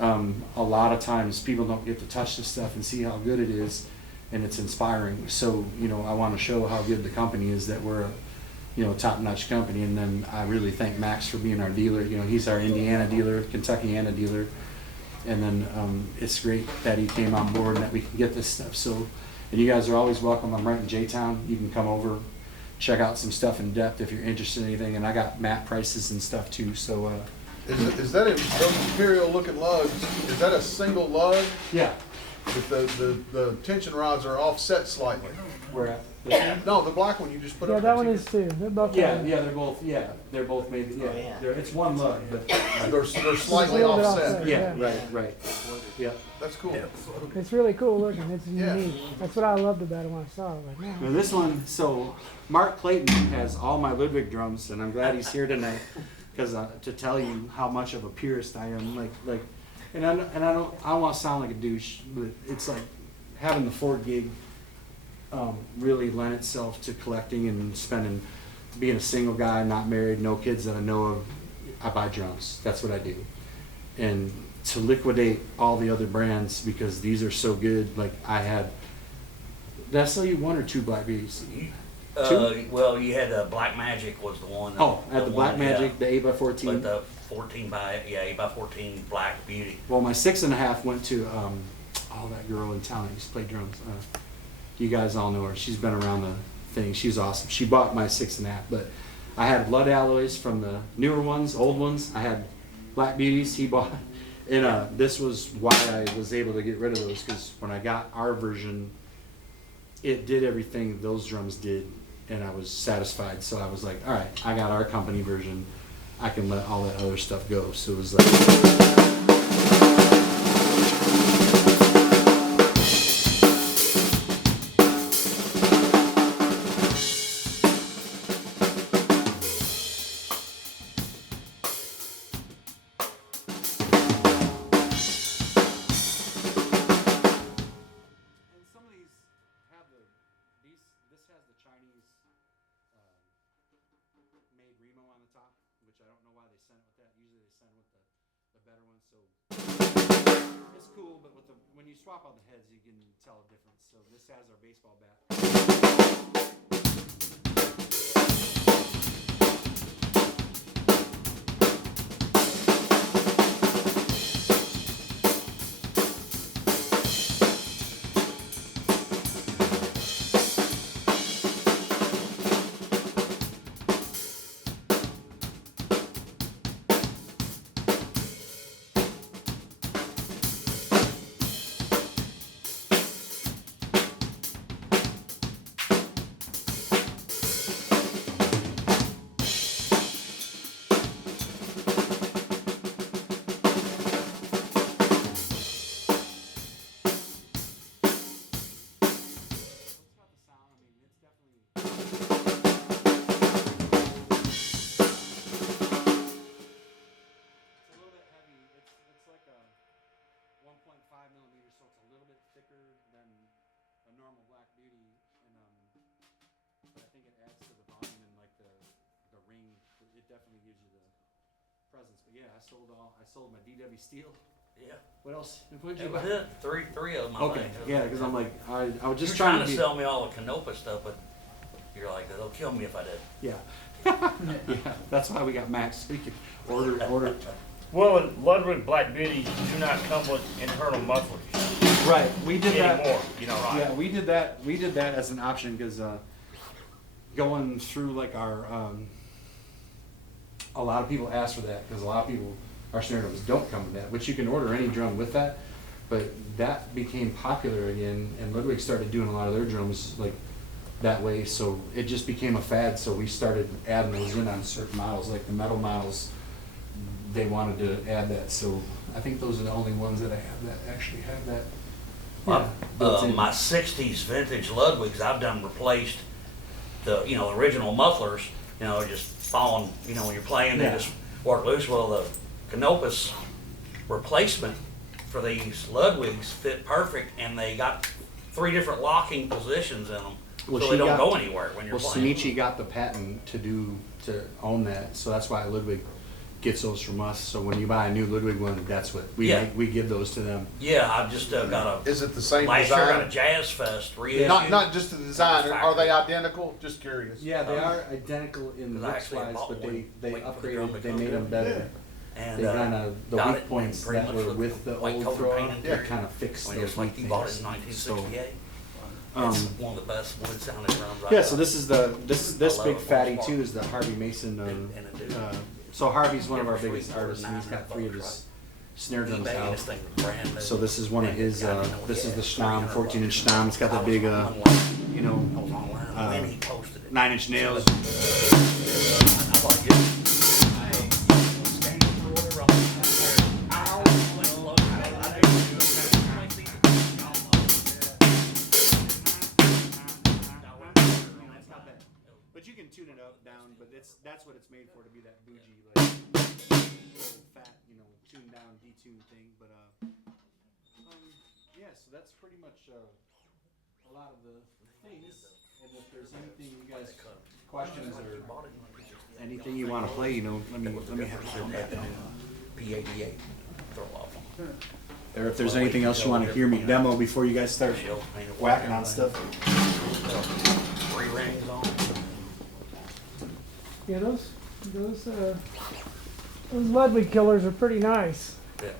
a lot of times people don't get to touch this stuff and see how good it is, and it's inspiring. So I want to show how good the company is, that we're a top-notch company. And then I really thank Max for being our dealer. He's our Indiana dealer, Kentuckiana dealer. And then it's great that he came on board and that we can get this stuff. So, and you guys are always welcome. I'm right in J-Town. You can come over, check out some stuff in depth if you're interested in anything. And I got map prices and stuff too. So Is that those Imperial looking lugs? Is that a single lug? yeah, But the tension rods are offset slightly. we're at. This No, the black one you just put Yeah, up. that there. one is too. They're both. yeah, they're both made. Yeah, it's one lug, but They're slightly little bit offset. offset. yeah, Yeah. right. Yeah. That's cool. It's really cool looking. It's Yeah. unique. That's what I loved about it when I saw it. Like, Now man. this one, so Mark Clayton has all my Ludwig drums, and I'm glad he's here tonight, because to tell you how much of a purist I am, and I don't want to sound like a douche, but it's like having the Ford gig really lent itself to collecting and spending. Being a single guy, not married, no kids that I know of, I buy drums. That's what I do, and to liquidate all the other brands because these are so good. Like I had. Did I sell you one or two Black Beauties? Well, you had Black Magic was the one. Oh, I had the Black one, Magic, yeah. the 8x14. Like the 8x14 Black Beauty. Well, my 6.5 went to that girl in town that used to play drums. You guys all know her. She's been around the thing. She's awesome. She bought my 6.5, but I had blood alloys from the newer ones, old ones. I had Black Beauties. He bought, and this was why I was able to get rid of those, because when I got our version, it did everything those drums did, and I was satisfied. So I was like, all right, I got our company version. I can let all that other stuff go. So it was like. This has the Chinese made Remo on the top, which I don't know why they sent it with that. Usually they send with the better one, so it's cool. But with when you swap out the heads, you can tell a difference. So this has our baseball bat. Normal Black Beauty, and but I think it adds to the volume and like the ring. It definitely gives you the presence. But yeah, I sold my DW Steel. Yeah. What else? What did you It was buy? it. Three of them. I Okay. think. Yeah, because I'm like I was just You're trying to to sell me all the Canopus stuff, but you're like, they'll kill me if I did. Yeah. Yeah. That's why we got Max. So we can order. Well, Ludwig Black Beauty do not come with internal mufflers Right. We did that. anymore. You know, right? Yeah, we did that. We did that as an option because going through like our, a lot of people ask for that because a lot of people, our snare drums don't come with that, which you can order any drum with that. But that became popular again, and Ludwig started doing a lot of their drums like that way. So it just became a fad. So we started adding those in on certain models, like the metal models. They wanted to add that. So I think those are the only ones that I have that actually have that. My 60s vintage Ludwigs, I've done replaced the original mufflers, just falling, when you're playing, they just work loose. Well, the Canopus replacement for these Ludwigs fit perfect, and they got 3 different locking positions in them, Well, so she they don't got- go anywhere when you're Well, playing. Sunichi got the patent to own that, so that's why Ludwig gets those from us. So when you buy a new Ludwig one, that's what we Yeah. make, we give those to them. Yeah, I've just got Is it the same last year I got a design? Jazz Fest reissue. Not just the design. Are they identical? Just curious. Yeah, they are identical in Because I looks actually wise, bought but one they waiting for the drum upgraded, to they come made them in. better. And They kind of, the got weak it points pretty that much were with the white old coat throw, paint they interior. kind of fixed I mean, those just weak like you things. bought it in 1968. It's one of the best wood sounding drums I Yeah, got. so this is this I big love it. fatty too is the Harvey Mason. And it do. So Harvey's one of our Different biggest three, artists, and he's got 3 of his $900, snare drums eBay, and out. this thing was brand new. So this is one of his. And I didn't know This he is the had Schnamm, 300 14-inch bucks. Schnamm. It's got the I big, was online. you know, I was online when he posted it. 9-inch nails. I like it. I scanned it or whatever. I'm like, ow, I didn't do it. That's not bad. But you can tune it up, down. But that's what it's made for, to be that bougie, like little fat, tuned down, detuned thing. But yeah. So that's pretty much a lot of the things. And if there's anything you guys questions or anything you want to play, let me have it come back down. P88. Throw off. Or if there's anything else you want to hear me demo before you guys start Shield painted whacking white on stuff. 3 rings on. Yeah, those Ludwig killers are pretty nice. Yeah.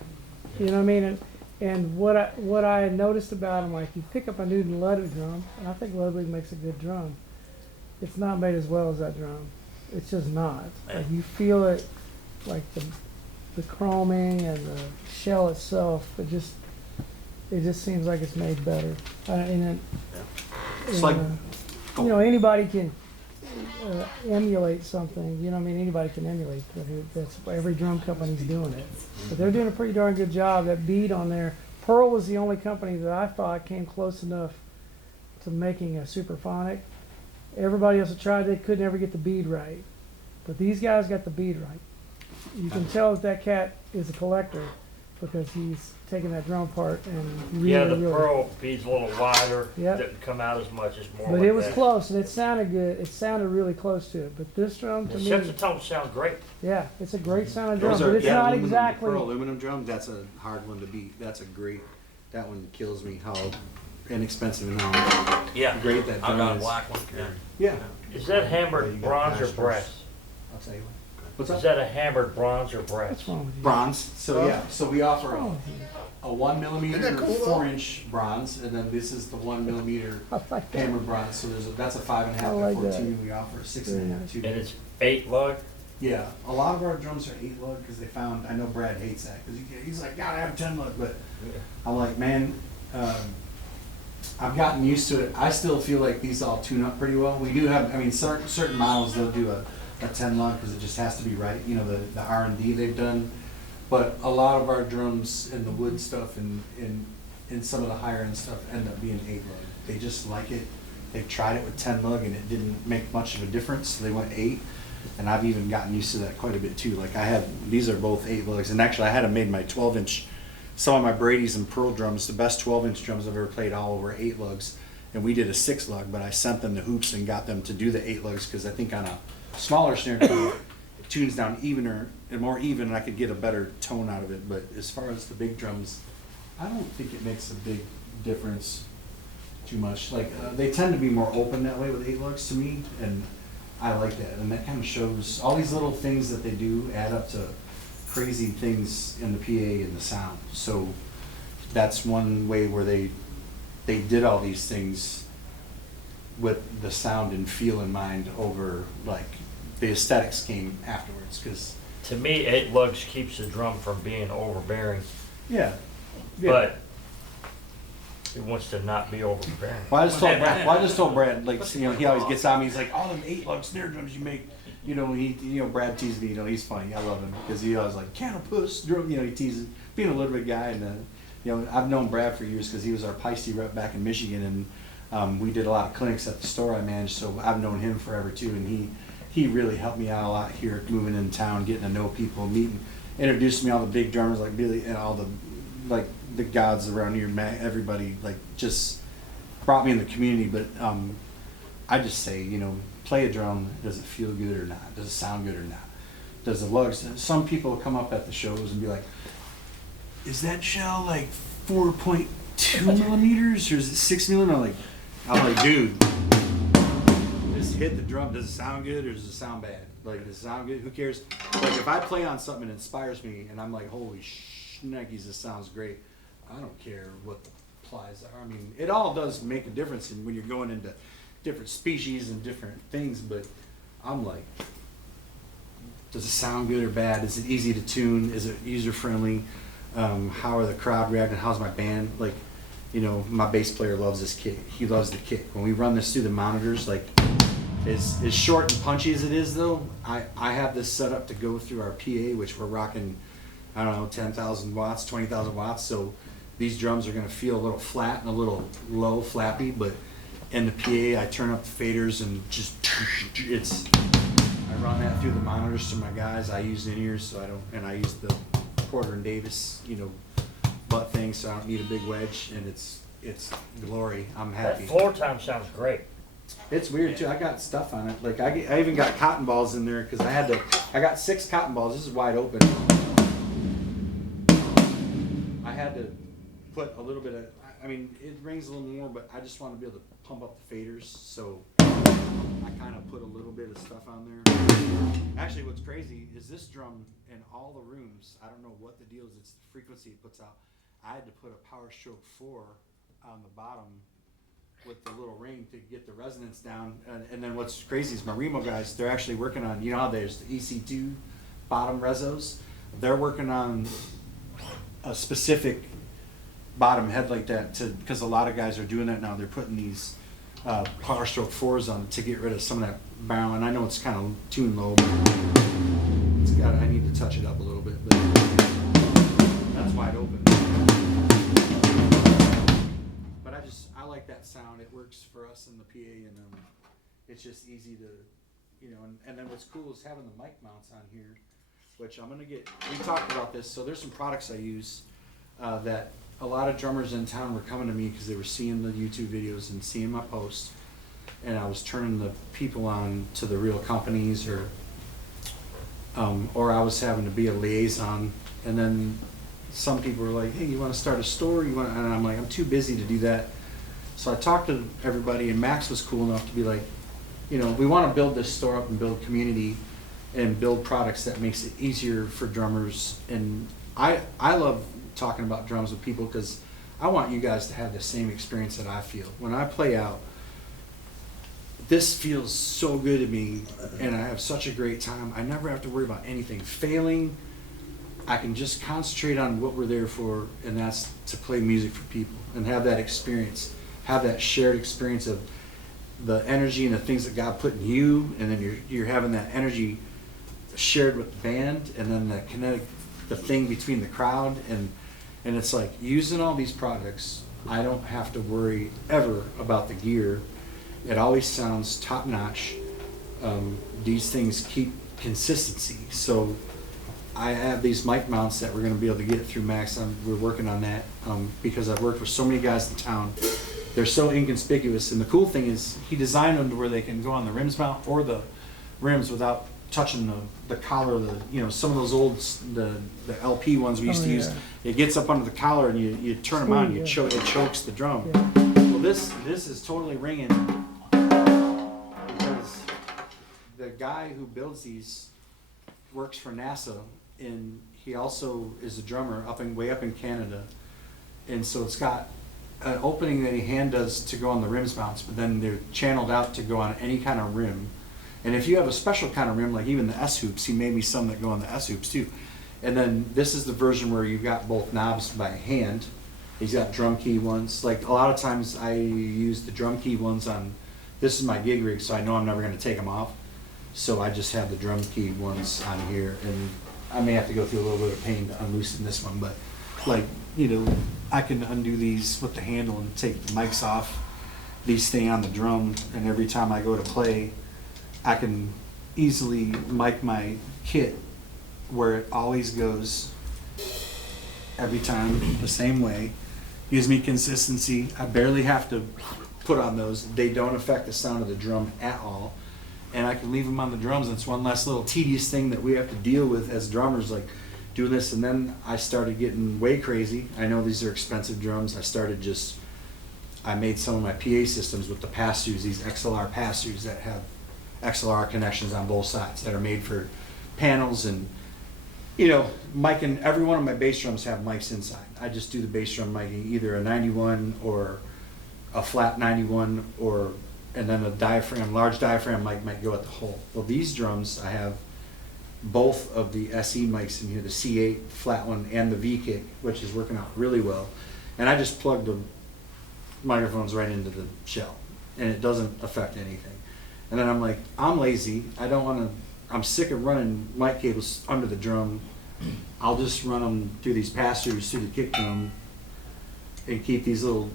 You know what I mean? And what I noticed about them, like you pick up a new Ludwig drum, and I think Ludwig makes a good drum. It's not made as well as that drum. It's just not. Yeah. Like you feel it, like the chroming and the shell itself. It just seems like it's made better. It's like, you know, anybody can emulate something. You know, what I mean, anybody can emulate. That's every drum company's doing it, but they're doing a pretty darn good job. That bead on there. Pearl was the only company that I thought came close enough to making a superphonic. Everybody else that tried, they could never get the bead right, but these guys got the bead right. You can tell that cat is a collector because he's taking that drum part and really, Yeah, the really. pearl bead's a little wider. Yep. Didn't come out as much as more. But like it was that. close, and it sounded good. It sounded really close to it. But this drum, to The me, Sepsitones sound great. yeah, it's a great sounding drum. those But are it's yeah, not aluminum, exactly. Pearl aluminum drum. That's a hard one to beat. That's a great. That one kills me. How inexpensive and how Yeah. great that I drum got a is. black one. Yeah. Yeah. Is that hammered Yeah, you got bronze or masters. brass? I'll tell you what. What's Is up? that a hammered bronze or brass? What's wrong with you? Bronze. So yeah. So we offer What's wrong a, with you? a 1 millimeter, Isn't that cool, though? 4-inch bronze, and then this is the 1 millimeter I like that. hammered bronze. So that's a 5.5 I like by that. 14. We offer a 6.5 too. And it's 8 lug? Yeah, a lot of our drums are 8 lug because they found. I know Brad hates that because he's like, gotta have 10 lug, but I'm like, man, I've gotten used to it. I still feel like these all tune up pretty well. We do have, I mean, certain models they'll do a 10 lug because it just has to be right. You know, the R&D they've done, but a lot of our drums and the wood stuff and some of the higher end stuff end up being 8 lug. They just like it. They've tried it with 10 lug and it didn't make much of a difference. So they went 8. And I've even gotten used to that quite a bit too. Like these are both 8 lugs, and actually I had them made my 12-inch. Some of my Brady's and Pearl drums, the best 12-inch drums I've ever played, all over 8 lugs. And we did a 6 lug, but I sent them the hoops and got them to do the 8 lugs because I think on a smaller snare drum, it tunes down evener and more even, and I could get a better tone out of it. But as far as the big drums, I don't think it makes a big difference too much. Like they tend to be more open that way with 8 lugs to me, and I like that, and that kind of shows all these little things that they do add up to crazy things in the PA and the sound. So that's one way where they did all these things with the sound and feel in mind over like the aesthetics came afterwards. Because To me, 8 lugs keeps the drum from being overbearing, yeah, but it wants to not be overbearing. Well, I just told Brad, like, you know, he always gets on me. He's like, all them 8 lug snare drums you make, you know, Brad teases me. You know, he's funny. I love him because he always like Canopus drum. You know, he teases being a little bit guy, and you know, I've known Brad for years because he was our Peisty rep back in Michigan, and we did a lot of clinics at the store I managed. So I've known him forever too, and he really helped me out a lot here, moving in town, getting to know people, meeting, introduced me all the big drummers like Billy and all the gods around here, everybody, like, just brought me in the community. But I just say, you know, play a drum. Does it feel good or not? Does it sound good or not? Does the lugs? Some people come up at the shows and be like, is that shell like 4.2 millimeters or is it 6 millimeters? I'm like, dude, just hit the drum. Does it sound good or does it sound bad? Like, does it sound good? Who cares? Like, if I play on something that inspires me and I'm like, holy shnikes, this sounds great, I don't care what the plies are. I mean, it all does make a difference when you're going into different species and different things, but I'm like, does it sound good or bad? Is it easy to tune? Is it user friendly? How are the crowd reacting? How's my band? Like, you know, my bass player loves this kick. He loves the kick. When we run this through the monitors, like, as short and punchy as it is though, I have this set up to go through our PA, which we're rocking, I don't know, 10,000 watts, 20,000 watts. So these drums are gonna feel a little flat and a little low, flappy, but in the PA, I turn up the faders and just, I run that through the monitors to my guys. I use in-ears, so I use the Porter and Davis, you know, butt thing, so I don't need a big wedge, and it's glory. I'm happy. That floor time sounds great. It's weird too. I got stuff on it. Like I even got cotton balls in there because I got 6 cotton balls. This is wide open. I had to put a little bit of, I mean, it rings a little more, but I just want to be able to pump up the faders, so I kind of put a little bit of stuff on there. Actually, what's crazy is this drum in all the rooms, I don't know what the deal is, it's the frequency it puts out. I had to put a Power Stroke 4 on the bottom with the little ring to get the resonance down. And then what's crazy is my Remo guys, they're actually working on, you know how there's the EC2 bottom rezos? They're working on a specific bottom head like that because a lot of guys are doing that now. They're putting these power stroke 4s on to get rid of some of that bow. And I know it's kind of tuned low, but I need to touch it up a little bit, but that's wide open. But I like that sound. It works for us in the PA, and it's just easy to, and then what's cool is having the mic mounts on here, which we talked about this, so there's some products I use that a lot of drummers in town were coming to me because they were seeing the YouTube videos and seeing my posts, and I was turning the people on to the real companies, or I was having to be a liaison, and then some people were like, hey, you want to start a store? And I'm like, I'm too busy to do that. So I talked to everybody, and Max was cool enough to be like, we want to build this store up and build community and build products that makes it easier for drummers. And I love talking about drums with people because I want you guys to have the same experience that I feel. When I play out, this feels so good to me, and I have such a great time. I never have to worry about anything failing. I can just concentrate on what we're there for, and that's to play music for people and have that experience, have that shared experience of the energy and the things that God put in you, and then you're having that energy shared with the band, and then the thing between the crowd, and it's like using all these products. I don't have to worry ever about the gear. It always sounds top notch. These things keep consistency. So I have these mic mounts that we're going to be able to get through Max. We're working on that because I've worked with so many guys in town. They're so inconspicuous, and the cool thing is he designed them to where they can go on the rims mount or the rims without touching the collar. Some of those old the LP ones we used to use. It gets up under the collar, and you turn them on, it chokes the drum. Yeah. Well, this is totally ringing because the guy who builds these works for NASA, and he also is a drummer way up in Canada, and so it's got an opening that he hand does to go on the rims mounts, but then they're channeled out to go on any kind of rim. And if you have a special kind of rim, like even the S hoops, he made me some that go on the S hoops too. And then this is the version where you've got both knobs by hand. He's got drum key ones. Like a lot of times I use the drum key ones on, this is my gig rig, so I know I'm never going to take them off. So I just have the drum key ones on here, and I may have to go through a little bit of pain to unloosen this one, but I can undo these with the handle and take the mics off. These stay on the drum, and every time I go to play, I can easily mic my kit where it always goes every time the same way. Gives me consistency. I barely have to put on those. They don't affect the sound of the drum at all. And I can leave them on the drums. It's one less little tedious thing that we have to deal with as drummers, like doing this. And then I started getting way crazy. I know these are expensive drums. I made some of my PA systems with the pass-throughs, these XLR pass-throughs that have XLR connections on both sides that are made for panels, and mic, every one of my bass drums have mics inside. I just do the bass drum mic, either a 91 or a flat 91, and then a large diaphragm mic might go at the hole. Well, these drums, I have both of the SE mics in here, the C8 flat one and the V kick, which is working out really well. And I just plug the microphones right into the shell, and it doesn't affect anything. And then I'm like, I'm lazy. I'm sick of running mic cables under the drum. I'll just run them through these pass-throughs through the kick drum and keep these little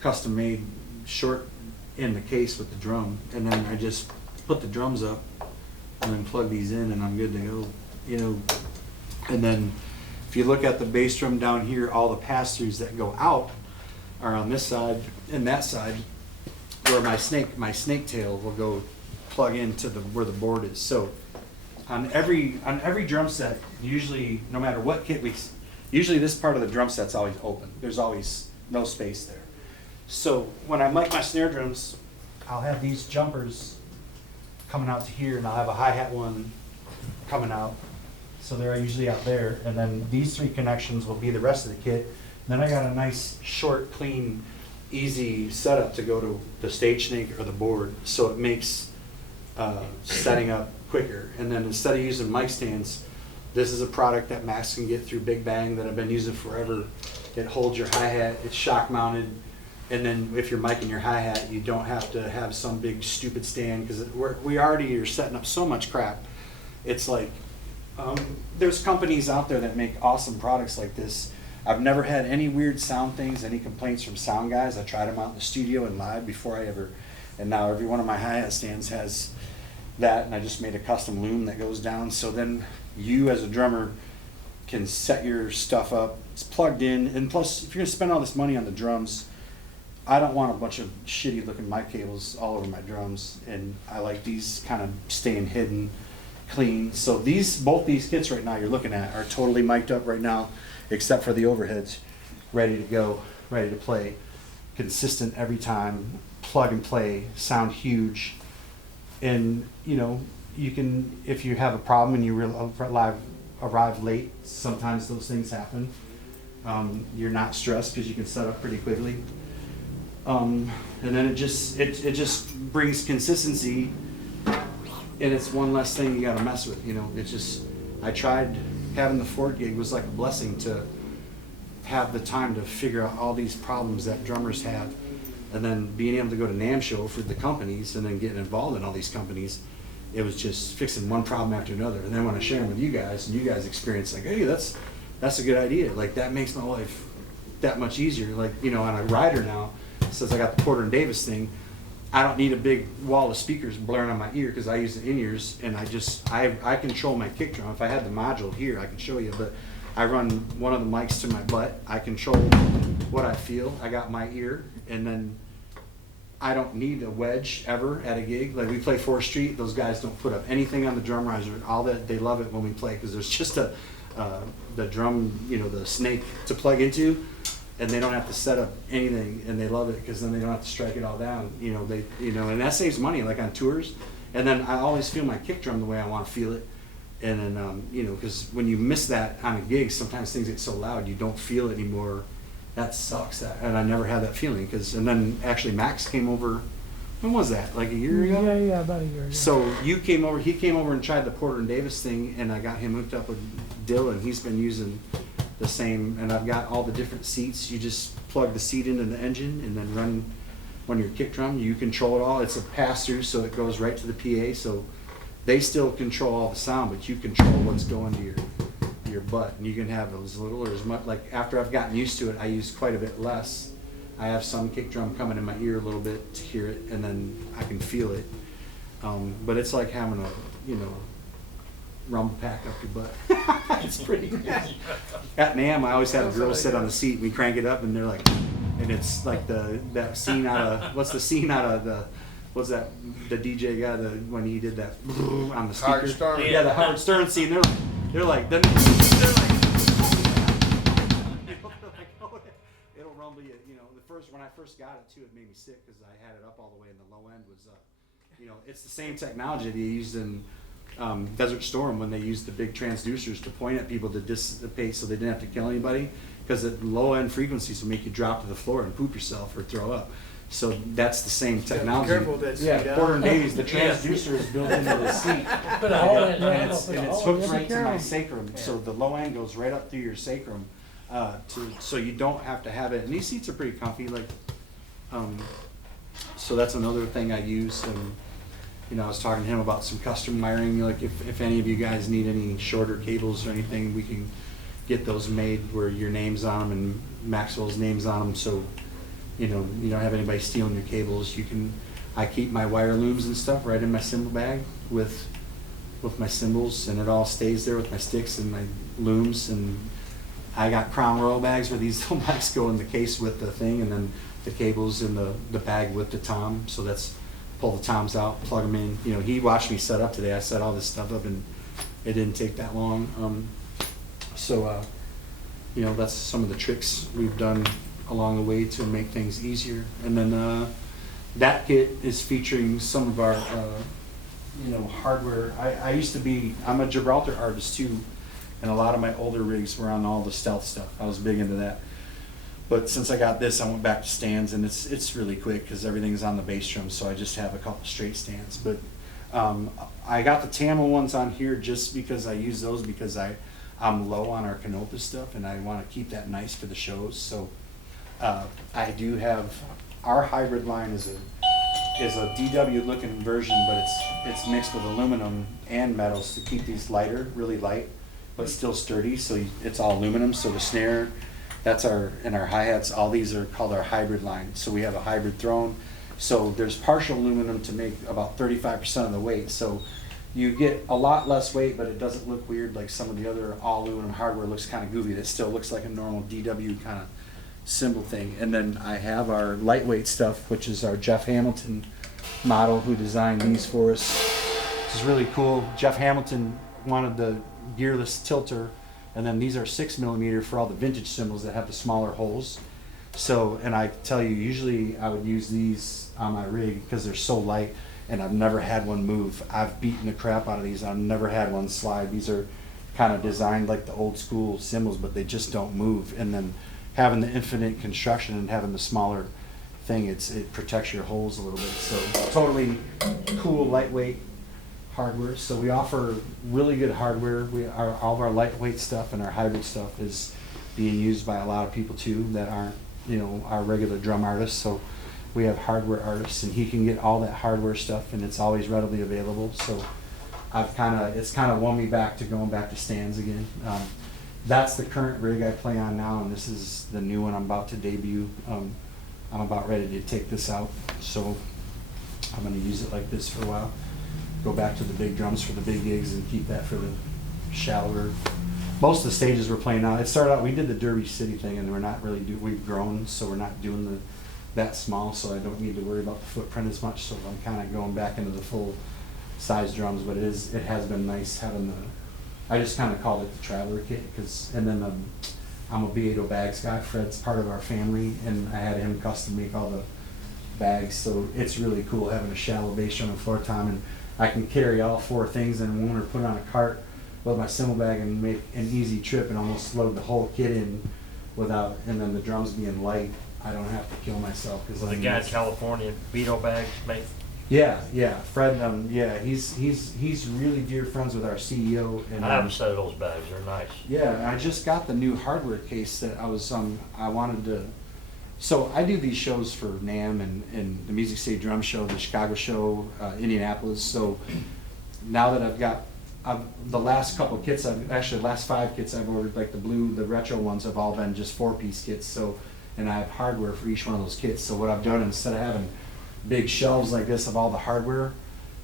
custom-made short in the case with the drum. And then I just put the drums up and then plug these in, and I'm good to go. And then if you look at the bass drum down here, all the pass-throughs that go out are on this side and that side, where my snake tail will go plug into where the board is. So on every drum set, usually no matter what kit usually this part of the drum set's always open. There's always no space there. So when I mic my snare drums, I'll have these jumpers coming out to here, and I'll have a hi-hat one coming out. So they're usually out there, and then these three connections will be the rest of the kit. And then I got a nice, short, clean, easy setup to go to the stage snake or the board, so it makes setting up quicker. And then instead of using mic stands, this is a product that Max can get through Big Bang that I've been using forever. It holds your hi-hat, it's shock mounted. And then if you're micing your hi-hat, you don't have to have some big stupid stand, because we already are setting up so much crap. It's like, there's companies out there that make awesome products like this. I've never had any weird sound things, any complaints from sound guys. I tried them out in the studio and live before and now every one of my hi-hat stands has that, and I just made a custom loom that goes down, so then you as a drummer can set your stuff up. It's plugged in, and plus, if you're gonna spend all this money on the drums, I don't want a bunch of shitty looking mic cables all over my drums, and I like these kind of staying hidden, clean. So both these kits right now you're looking at are totally mic'd up right now, except for the overheads, ready to go, ready to play, consistent every time, plug and play, sound huge, and you can, if you have a problem and you arrive late, sometimes those things happen. You're not stressed because you can set up pretty quickly. And then it just brings consistency, and it's one less thing you gotta mess with, It's just, I tried having the Ford gig was like a blessing to have the time to figure out all these problems that drummers have, and then being able to go to NAMM show for the companies and then getting involved in all these companies. It was just fixing one problem after another. And then when I share them with you guys, and you guys experience like, hey, that's a good idea. Like, that makes my life that much easier. Like, on a rider now, since I got the Porter and Davis thing, I don't need a big wall of speakers blaring on my ear, because I use the in-ears, and I control my kick drum. If I had the module here, I can show you, but I run one of the mics to my butt. I control what I feel. I got my ear, and then I don't need a wedge ever at a gig. Like, we play 4th Street, those guys don't put up anything on the drum riser. All that, they love it when we play, because there's just the drum, the snake to plug into, and they don't have to set up anything, and they love it because then they don't have to strike it all down. And that saves money, like on tours. And then I always feel my kick drum the way I want to feel it. And then because when you miss that on a gig, sometimes things get so loud you don't feel it anymore. That sucks. And I never had that feeling, and then actually Max came over. When was that? Like a year ago? Yeah, about a year ago. So he came over and tried the Porter and Davis thing, and I got him hooked up with Dylan. He's been using the same, and I've got all the different seats. You just plug the seat into the engine and then run on your kick drum. You control it all. It's a pass-through, so it goes right to the PA. So they still control all the sound, but you control what's going to your butt, and you can have as little or as much. Like, after I've gotten used to it, I use quite a bit less. I have some kick drum coming in my ear a little bit to hear it, and then I can feel it. But it's like having a rumble pack up your butt. It's pretty good. At NAMM, I always have a girl sit on the seat, and we crank it up, and they're like, and it's like that scene out of, what's the scene out of what's that, the DJ guy, when he did that on the speaker? Howard Stern. Yeah, the Howard Stern scene. They're like, then it'll rumble you. When I first got it too, it made me sick because I had it up all the way, and the low end was, it's the same technology they used in Desert Storm when they used the big transducers to point at people to dissipate so they didn't have to kill anybody, because the low end frequencies will make you drop to the floor and poop yourself or throw up. So that's the same technology. Careful with that seat, Porter and Davies, the transducer is built into the seat. Put a hole in it. And it's hooked Be right to my careful. sacrum, so the low end goes right up through your sacrum, so you don't have to have it. And these seats are pretty comfy, so that's another thing I use. And I was talking to him about some custom wiring. Like, if any of you guys need any shorter cables or anything, we can get those made where your name's on them and Maxwell's name's on them, so you don't have anybody stealing your cables. I keep my wire looms and stuff right in my cymbal bag with my cymbals, and it all stays there with my sticks and my looms. And I got Crown Royal bags where these little mics go in the case with the thing, and then the cables in the bag with the tom. So that's, pull the toms out, plug them in. He watched me set up today. I set all this stuff up, and it didn't take that long. That's some of the tricks we've done along the way to make things easier. And then that kit is featuring some of our hardware. I'm a Gibraltar artist too, and a lot of my older rigs were on all the stealth stuff. I was big into that. But since I got this, I went back to stands, and it's really quick because everything's on the bass drum, so I just have a couple straight stands. But I got the Tama ones on here just because I use those because I'm low on our Canopus stuff, and I want to keep that nice for the shows. So I do have, our hybrid line is a DW looking version, but it's mixed with aluminum and metals to keep these lighter, really light, but still sturdy. So it's all aluminum. So the snare, and our hi-hats, all these are called our hybrid line. So we have a hybrid throne. So there's partial aluminum to make about 35% of the weight. So you get a lot less weight, but it doesn't look weird like some of the other all aluminum hardware looks kind of goofy. That still looks like a normal DW kind of symbol thing. And then I have our lightweight stuff, which is our Jeff Hamilton model who designed these for us. This is really cool. Jeff Hamilton wanted the gearless tilter, and then these are 6mm for all the vintage cymbals that have the smaller holes. So, and I tell you, usually I would use these on my rig because they're so light, and I've never had one move. I've beaten the crap out of these. I've never had one slide. These are kind of designed like the old school cymbals, but they just don't move. And then having the infinite construction and having the smaller thing, it protects your holes a little bit. So totally cool, lightweight hardware. So we offer really good hardware. All of our lightweight stuff and our hybrid stuff is being used by a lot of people too that aren't, our regular drum artists. So we have hardware artists, and he can get all that hardware stuff, and it's always readily available. So it's kind of won me back to going back to stands again. That's the current rig I play on now, and this is the new one I'm about to debut. I'm about ready to take this out, so I'm going to use it like this for a while. Go back to the big drums for the big gigs and keep that for the shallower. Most of the stages we're playing now, it started out, we did the Derby City thing, and we're not really we've grown, so we're not doing that small, so I don't need to worry about the footprint as much, so I'm kind of going back into the full size drums, but it has been nice having I just kind of called it the Traveler kit, and then I'm a B8 bags guy. Fred's part of our family, and I had him custom make all the bags, so it's really cool having a shallow bass drum and floor tom, and I can carry all 4 things in one or put on a cart with my cymbal bag and make an easy trip and almost load the whole kit in and then the drums being light, I don't have to kill myself. The guy in California, Beetle bags, mate. Yeah, Fred, he's really dear friends with our CEO. And I have a set of those bags, they're nice. Yeah, I just got the new hardware case that I wanted to, so I do these shows for NAMM and the Music City Drum Show, the Chicago show, Indianapolis. So now that I've got the last couple kits, last 5 kits I've ordered, like the retro ones have all been just 4-piece kits. So, and I have hardware for each one of those kits. So what I've done, instead of having big shelves like this of all the hardware,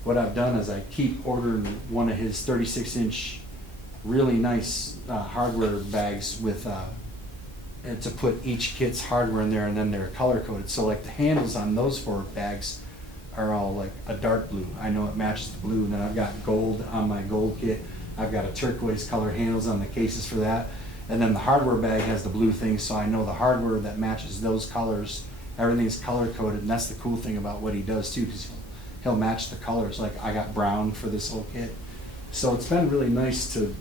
what I've done is I keep ordering one of his 36-inch really nice hardware bags with and to put each kit's hardware in there, and then they're color coded. So like the handles on those 4 bags are all like a dark blue. I know it matches the blue. And then I've got gold on my gold kit. I've got a turquoise color handles on the cases for that. And then the hardware bag has the blue thing, so I know the hardware that matches those colors. Everything's color coded, and that's the cool thing about what he does too, because he'll match the colors. Like I got brown for this whole kit. So it's been really nice to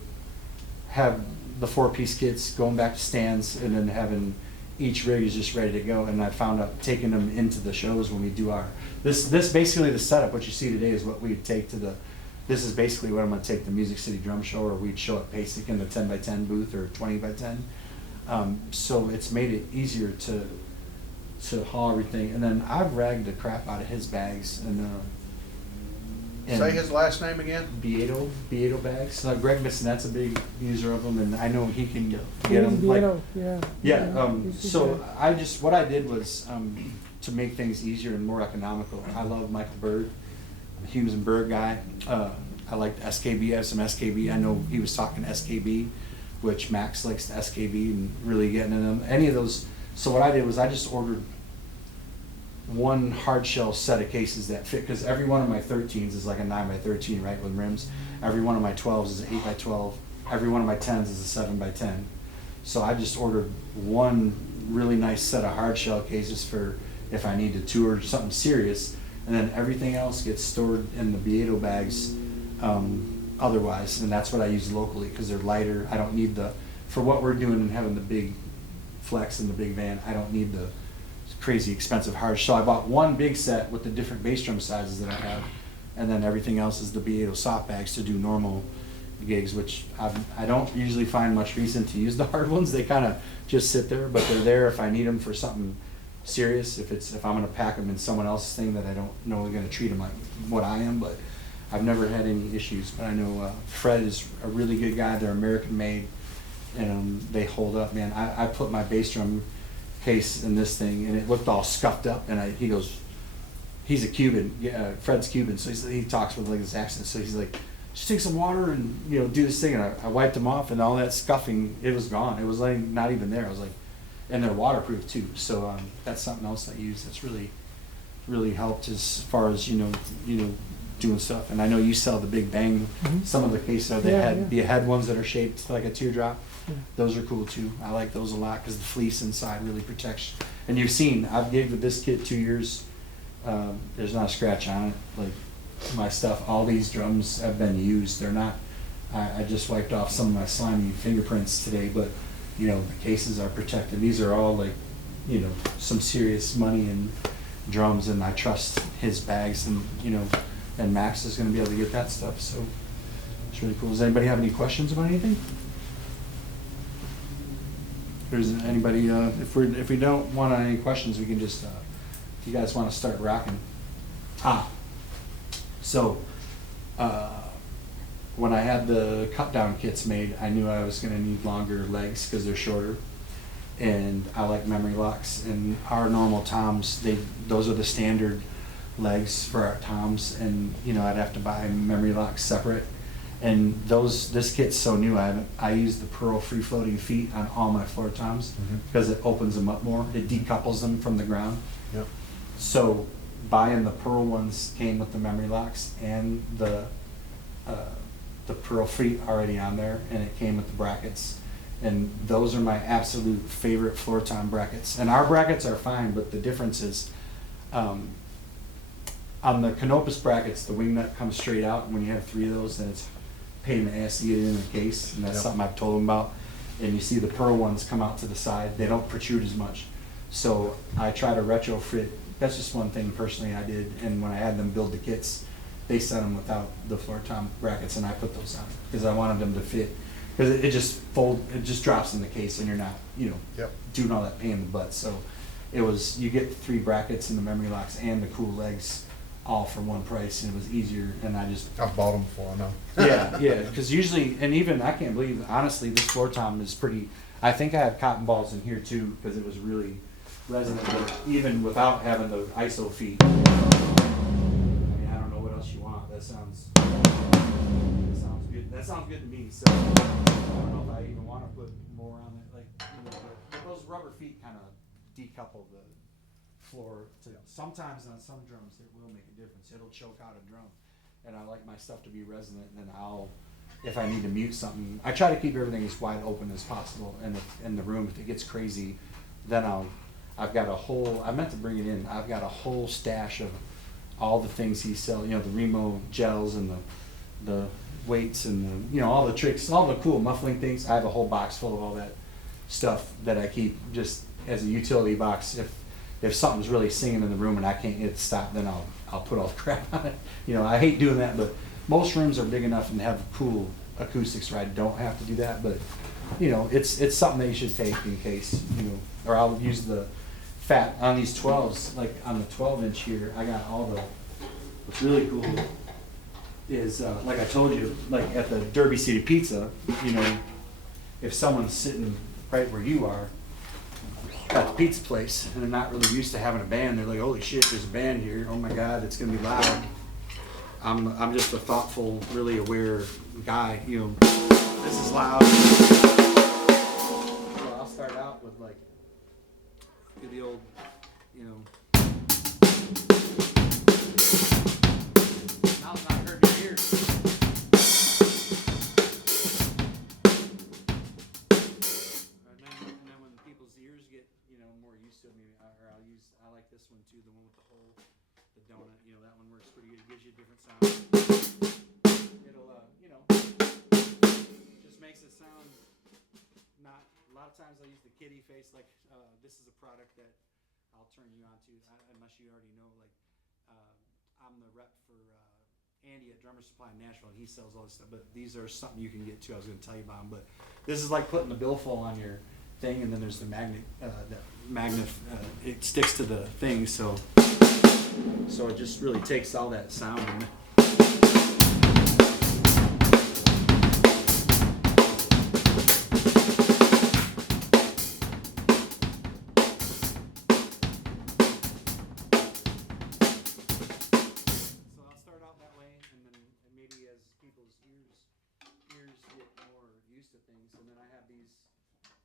have the 4-piece kits, going back to stands, and then having each rig is just ready to go. And I found out taking them into the shows when we do this basically the setup, what you see today is what we'd take to this is basically what I'm going to take the Music City Drum Show, or we'd show at PASIC in the 10x10 booth or 20x10. So it's made it easier to haul everything. And then I've ragged the crap out of his bags. And say his last name again. Beato bags. Greg Bissonette's a big user of them, and I know he can get them. Beato, So what I did was to make things easier and more economical. I love Michael Berg. I'm a Humes and Berg guy. I like the SKB. I have some SKB. I know he was talking SKB, which Max likes the SKB and really getting in them. Any of those. So what I did was I just ordered one hard shell set of cases that fit, because every one of my 13s is like a 9x13, right, with rims. Every one of my 12s is an 8x12. Every one of my 10s is a 7x10. So I just ordered one really nice set of hard shell cases for if I need to tour something serious, and then everything else gets stored in the Beato bags otherwise, and that's what I use locally because they're lighter. I don't need for what we're doing and having the big flex and the big van, I don't need the crazy expensive hard shell. I bought one big set with the different bass drum sizes that I have, and then everything else is the Beato soft bags to do normal gigs, which I don't usually find much reason to use the hard ones. They kind of just sit there, but they're there if I need them for something serious. If I'm gonna pack them in someone else's thing that I don't know is gonna treat them like what I am, but I've never had any issues. But I know Fred is a really good guy. They're American made, and they hold up, man. I put my bass drum case in this thing, and it looked all scuffed up. And he goes, he's a Cuban. Yeah, Fred's Cuban, so he talks with like his accent. So he's like, just take some water and do this thing. And I wiped him off, and all that scuffing, it was gone. It was like not even there. I was like, and they're waterproof too. So that's something else I use that's really helped as far as doing stuff. And I know you sell the Big Bang. Some of the cases the head ones that are shaped like a teardrop. Yeah. Those are cool too. I like those a lot because the fleece inside really protects. And you've seen, I've gigged with this kit 2 years. There's not a scratch on it. Like my stuff, all these drums have been used. They're not. I just wiped off some of my slimy fingerprints today, but the cases are protected. These are all like, some serious money in drums, and I trust his bags, and and Max is going to be able to get that stuff. So it's really cool. Does anybody have any questions about anything? There's anybody, if we don't want any questions, we can just, if you guys want to start rocking. So when I had the cut down kits made, I knew I was going to need longer legs because they're shorter, and I like memory locks. And our normal toms, those are the standard legs for our toms, and I'd have to buy memory locks separate. And this kit's so new. I use the Pearl free floating feet on all my floor toms because it opens them up more. It decouples them from the ground. Yep. So buying the Pearl ones came with the memory locks and the Pearl feet already on there, and it came with the brackets. And those are my absolute favorite floor tom brackets. And our brackets are fine, but the difference is on the Canopus brackets, the wing nut comes straight out. And when you have 3 of those, then it's pain in the ass to get it in the case, and that's something I've told them about. And you see the Pearl ones come out to the side; they don't protrude as much. So I try to retrofit. That's just one thing personally I did. And when I had them build the kits, they sent them without the floor tom brackets, and I put those on because I wanted them to fit. Because it just drops in the case, and you're not doing all that pain in the butt. So you get 3 brackets and the memory locks and the cool legs, all for one price, and it was easier. And I've bought them before, I know. yeah, because usually, and even I can't believe, honestly, this floor tom is pretty. I think I have cotton balls in here too because it was really resonant. But even without having the ISO feet, I mean, I don't know what else you want. That sounds good. That sounds good to me. So I don't know if I even want to put more on it. Like those rubber feet kind of decouple the floor. Sometimes on some drums it will make a difference. It'll choke out a drum, and I like my stuff to be resonant. And then if I need to mute something, I try to keep everything as wide open as possible. And in the room, if it gets crazy, then I've got a whole. I meant to bring it in. I've got a whole stash of all the things he sells. The Remo gels and the weights and all the tricks, all the cool muffling things. I have a whole box full of all that stuff that I keep just as a utility box. If something's really singing in the room and I can't get it to stop, then I'll put all the crap on it. I hate doing that, but most rooms are big enough and have cool acoustics where I don't have to do that. But it's something that you should take in case, or I'll use the fat on these 12s, like on the 12-inch here. I got all what's really cool is like I told you, like at the Derby City Pizza, if someone's sitting right where you are at the pizza place and they're not really used to having a band, they're like, holy shit, there's a band here, oh my god, it's gonna be loud. I'm just a thoughtful, really aware guy. This is loud. So I'll start out with like the old, now it's not hurting your ears. And then when people's ears get more used to it, maybe I like this one too, the one with the hole, the donut. That one works pretty good. It gives you a different sound. It'll just makes it sound not. A lot of times I use the kitty face. Like this is a product that I'll turn you on to, unless you already know. Like I'm the rep for Andy at Drummer Supply in Nashville, and he sells all this stuff. But these are something you can get too. I was going to tell you about them, but this is like putting the billfold on your thing, and then there's the magnet. It sticks to the thing, so it just really takes all that sound. And and then I have these.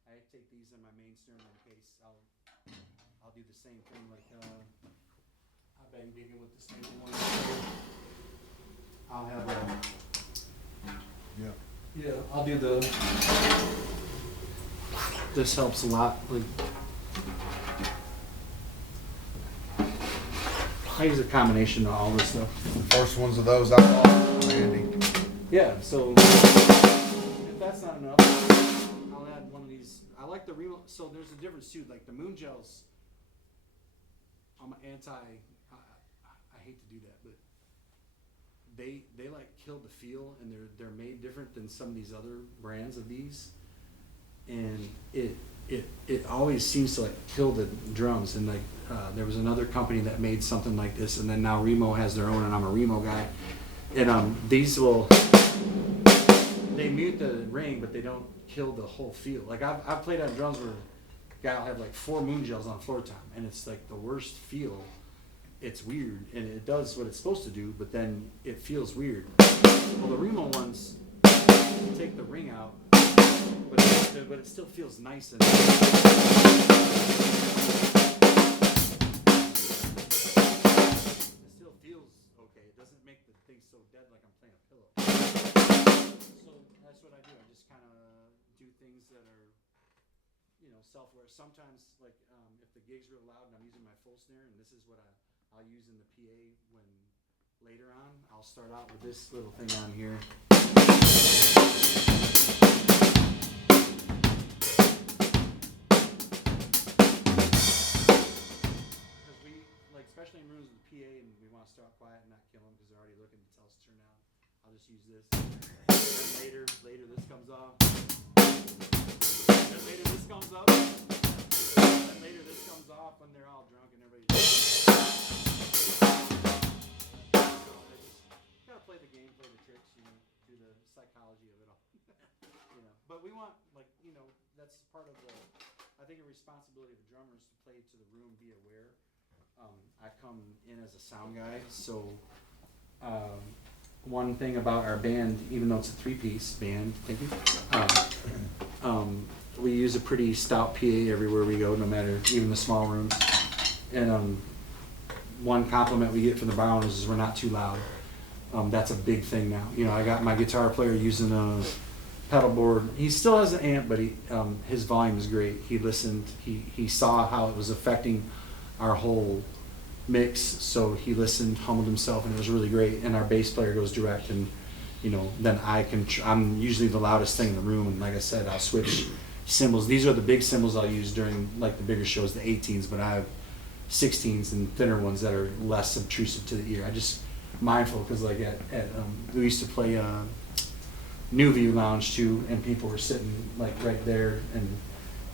I take these in my main snare in case I'll do the same thing. Like I've been gigging with this new one. I'll have I'll do the. This helps a lot. Like I use a combination of all this stuff. The first ones of those I bought from Andy. Yeah. So. That's not enough. I'll add one of these. I like the real. So there's a difference too. Like the moon gels. I'm anti. I hate to do that, but they like kill the feel, and they're made different than some of these other brands of these, and it always seems to like kill the drums. And like there was another company that made something like this, and then now Remo has their own, and I'm a Remo guy, and these will. They mute the ring, but they don't kill the whole feel. Like I've played on drums where a guy will have like 4 moon gels on floor tom, and it's like the worst feel. It's weird, and it does what it's supposed to do, but then it feels weird. Well, the Remo ones take the ring out, but it still feels nice and. It still feels okay. It doesn't make the thing so dead like I'm playing a pillow. So that's what I do. I just kind of do things that are, self-aware. Sometimes, like, if the gig's real loud and I'm using my full snare, and this is what I'll use in the PA when later on, I'll start out with this little thing on here. Because we, like, especially in rooms with the PA, and we want to start quiet and not kill them because they're already looking to tell us to turn down. I'll just use this. Later this comes off. Then later this comes up. Then later this comes off when they're all drunk and everybody's. So I just gotta play the game, play the tricks, do the psychology of it all. But we want, like, that's part of the. I think a responsibility of a drummer is to play to the room, be aware. I come in as a sound guy, so. One thing about our band, even though it's a 3-piece band, thank you, we use a pretty stout PA everywhere we go, no matter, even the small rooms. And one compliment we get from the bar owners is we're not too loud. That's a big thing now. I got my guitar player using a pedal board. He still has an amp, but his volume is great. He listened, he saw how it was affecting our whole mix, so he listened, humbled himself, and it was really great. And our bass player goes direct, and then I'm usually the loudest thing in the room, and like I said, I'll switch cymbals. These are the big cymbals I'll use during like the bigger shows, the 18s, but I have 16s and thinner ones that are less obtrusive to the ear. I just mindful because like we used to play New View Lounge too, and people were sitting like right there,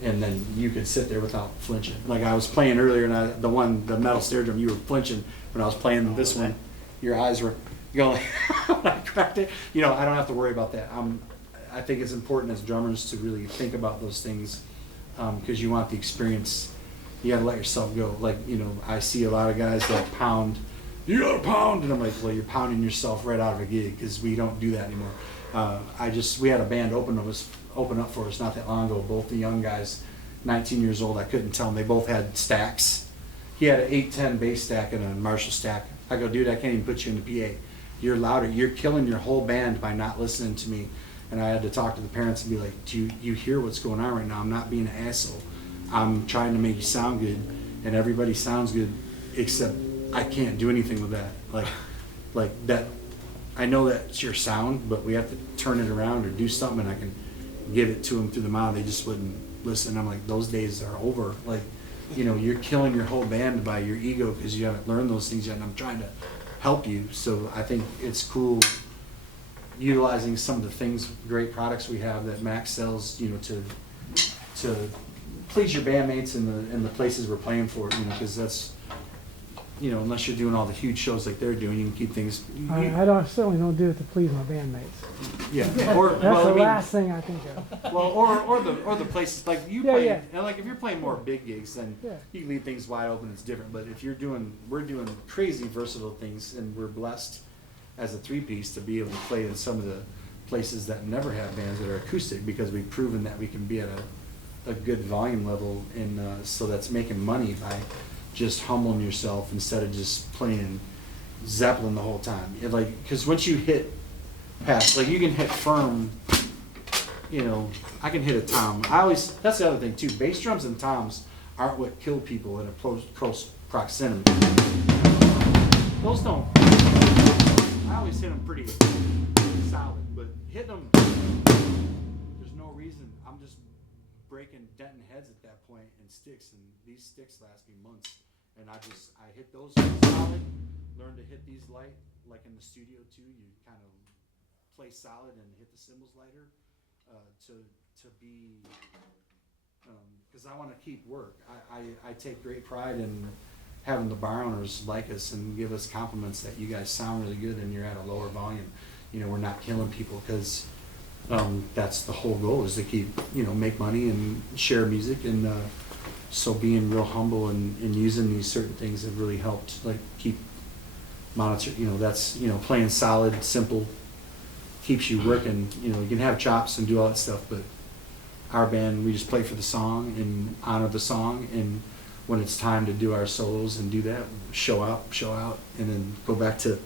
and then you could sit there without flinching. Like I was playing earlier, and the metal snare drum, you were flinching when I was playing this one. Your eyes were going when I cracked it. I don't have to worry about that. I think it's important as drummers to really think about those things because you want the experience. You got to let yourself go. Like, I see a lot of guys that pound. You got to pound, and I'm like, well, you're pounding yourself right out of a gig because we don't do that anymore. We had a band open up for us not that long ago. Both the young guys, 19 years old, I couldn't tell them. They both had stacks. He had an 810 bass stack and a Marshall stack. I go, dude, I can't even put you in the PA. You're louder. You're killing your whole band by not listening to me. And I had to talk to the parents and be like, do you hear what's going on right now? I'm not being an asshole. I'm trying to make you sound good, and everybody sounds good, except I can't do anything with that. Like that. I know that's your sound, but we have to turn it around or do something, and I can give it to them through the mouth. They just wouldn't listen. I'm like, those days are over. Like, you're killing your whole band by your ego because you haven't learned those things yet. And I'm trying to help you. So I think it's cool utilizing some of the things, great products we have that Max sells, you know, to please your bandmates and the places we're playing for, you know, because that's, you know, unless you're doing all the huge shows like they're doing, you can keep things. I certainly don't do it to please my bandmates. Yeah. That's the last thing I think of. Well, or the places like you Yeah, play. yeah. And like if you're playing more big gigs, then Yeah. you can leave things wide open. It's different. But if we're doing crazy versatile things, and we're blessed as a 3-piece to be able to play in some of the places that never have bands that are acoustic, because we've proven that we can be at a good volume level, and so that's making money by just humbling yourself instead of just playing Zeppelin the whole time. Like, because once you hit past, like you can hit firm, you know, I can hit a tom. That's the other thing too, bass drums and toms aren't what kill people in a close proximity. Those don't, I always hit them pretty solid, but hitting them, there's no reason, I'm just breaking, denting heads at that point and sticks, and these sticks last me months, and I hit those solid, learn to hit these light, like in the studio too, you kind of play solid and hit the cymbals lighter, to be, because I want to keep work. I take great pride in having the bar owners like us and give us compliments that you guys sound really good and you're at a lower volume. You know, we're not killing people, because that's the whole goal, is to keep, you know, make money and share music, and so being real humble and using these certain things have really helped, like keep monitor, you know, that's, you know, playing solid, simple, keeps you working. You know, you can have chops and do all that stuff, but our band, we just play for the song and honor the song, and when it's time to do our solos and do that, show out, and then go back to,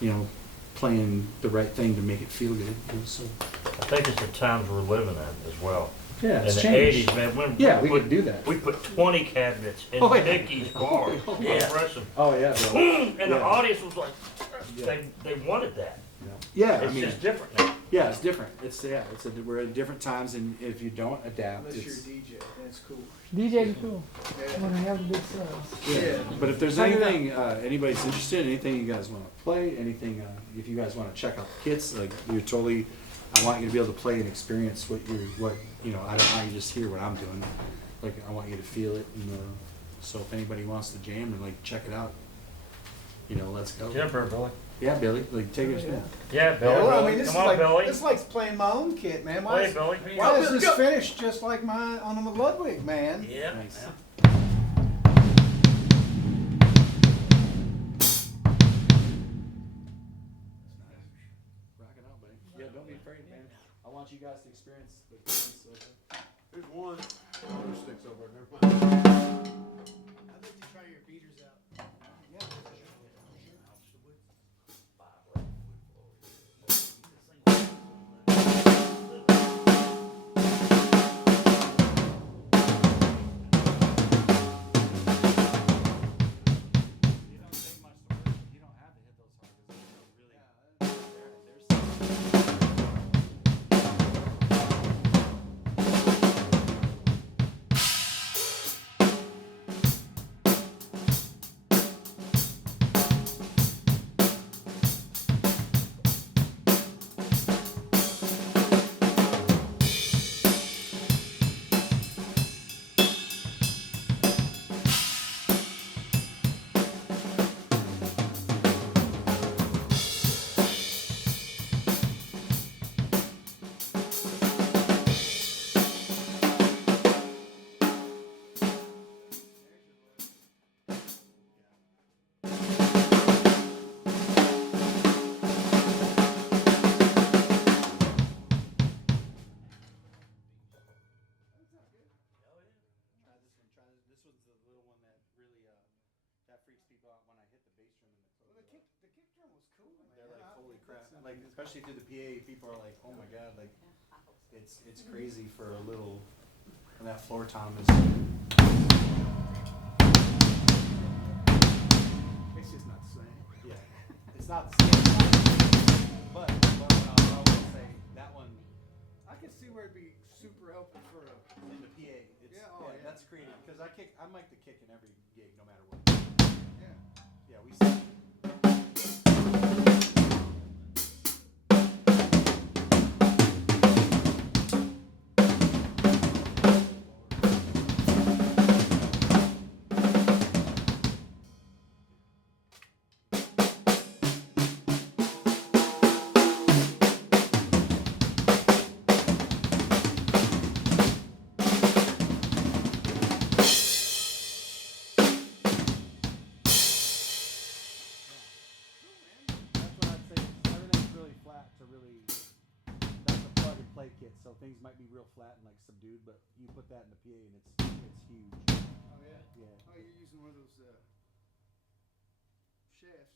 you know, playing the right thing to make it feel good. You know, so I think it's the times we're living in as well. yeah, In it's the changed. 80s, man, Yeah, we could do that. We put 20 cabinets in Oh, yeah. Mickey's bar. Yeah. Impressive. Oh yeah, bro. And the Yeah. audience was like, Yeah. they wanted that. Yeah, It's I mean, just different now. yeah, it's different. We're at different times, and if you don't adapt, Unless you're a it's, DJ, that's cool. DJs are cool Yeah. when they have the big sales. yeah. But if there's Check it out. anything anybody's interested, anything you guys want to play, anything if you guys want to check out the kits, like you're totally, I want you to be able to play and experience what you know. I don't want you to just hear what I'm doing. Like I want you to feel it, and so if anybody wants to jam and like check it out, you know, let's go. Jumper, Billy. Yeah, Billy, like take it. Yeah. Yeah, Billy. Yeah, well, I mean, Come this is on, like Billy. this is like playing my own kit, man. Why Play, is, Billy. why is this finished just like mine on the Ludwig, man? Yeah. Nice. yeah. Rock it out, buddy. Yeah, don't be afraid, man. I want you guys to experience the things. There's one. Other sticks over there. Never mind. I'd like to try your beaters out. You don't take much to work. You don't have to hit those hard because they're like, especially through the PA, people are like, "Oh my god!" Like, it's crazy for a little. And that floor tom is. It's just not the same. Yeah, it's not the same. But I will say that one. I can see where it'd be super helpful for In the PA, it's, Yeah, that's creative because I mic the kick in every gig, no matter what. yeah. Yeah, we. play kit, so things might be real flat and like subdued, but you put that in the PA and it's huge. Oh yeah. Yeah. Oh, you're using one of those shafts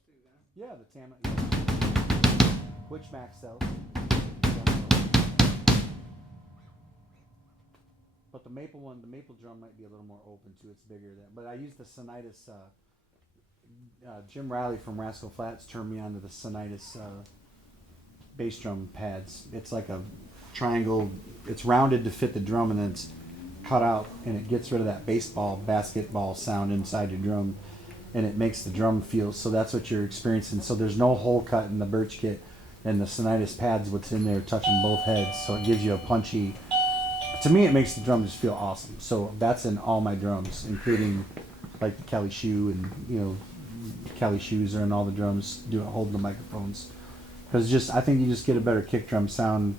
too, huh? Yeah, the Tama, which Max sells. But the maple one, the maple drum might be a little more open too. It's bigger than. But I use the Sonitis. Jim Riley from Rascal Flatts turned me on to the Sonitis bass drum pads. It's like a triangle. It's rounded to fit the drum, and then it's cut out, and it gets rid of that baseball, basketball sound inside your drum, and it makes the drum feel. So that's what you're experiencing. So there's no hole cut in the Birch kit, and the Sonitis pads, what's in there, touching both heads. So it gives you a punchy. To me, it makes the drum just feel awesome. So that's in all my drums, including like the Kelly shoe, and Kelly shoes are in all the drums, holding the microphones. Because I think you just get a better kick drum sound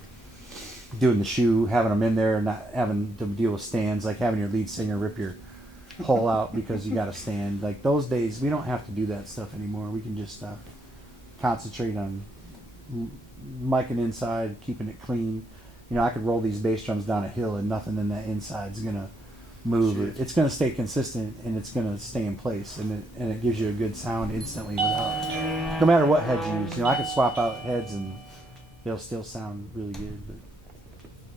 doing the shoe, having them in there, and not having to deal with stands, like having your lead singer rip your hole out because you got to stand. Like those days, we don't have to do that stuff anymore. We can just concentrate on micing inside, keeping it clean. I could roll these bass drums down a hill and nothing in that inside is gonna move. It's gonna stay consistent and it's gonna stay in place, and it gives you a good sound instantly without, no matter what head you use. I could swap out heads and they'll still sound really good. But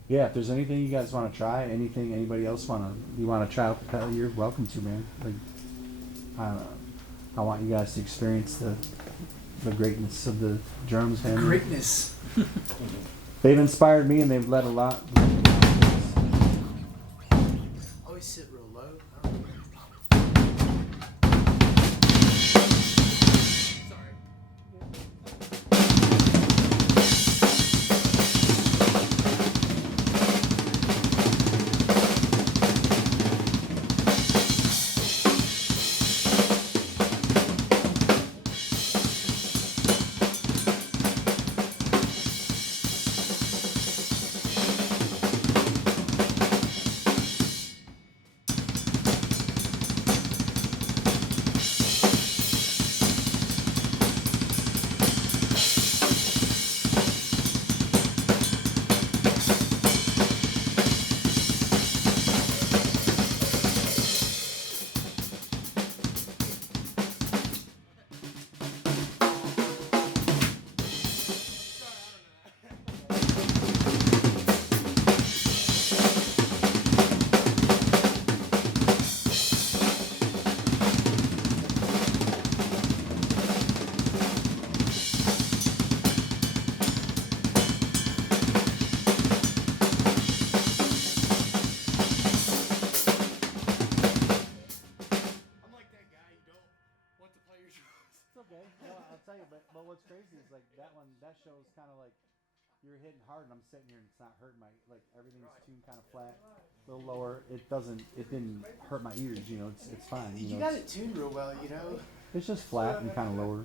yeah, if there's anything you guys want to try, anything anybody else you want to try out the pedal, you're welcome to, man. Like I want you guys to experience the greatness of the drums, man. Greatness. They've inspired me, and they've led a lot. Always sit real low. Sorry. It's okay. Well, I'll tell you, but what's crazy is like that show is kind of like you're hitting hard, and I'm sitting here and it's not hurting everything's tuned kind of flat, a little lower. It didn't hurt my ears, it's fine. You got it tuned real well, It's just flat and kind of lower,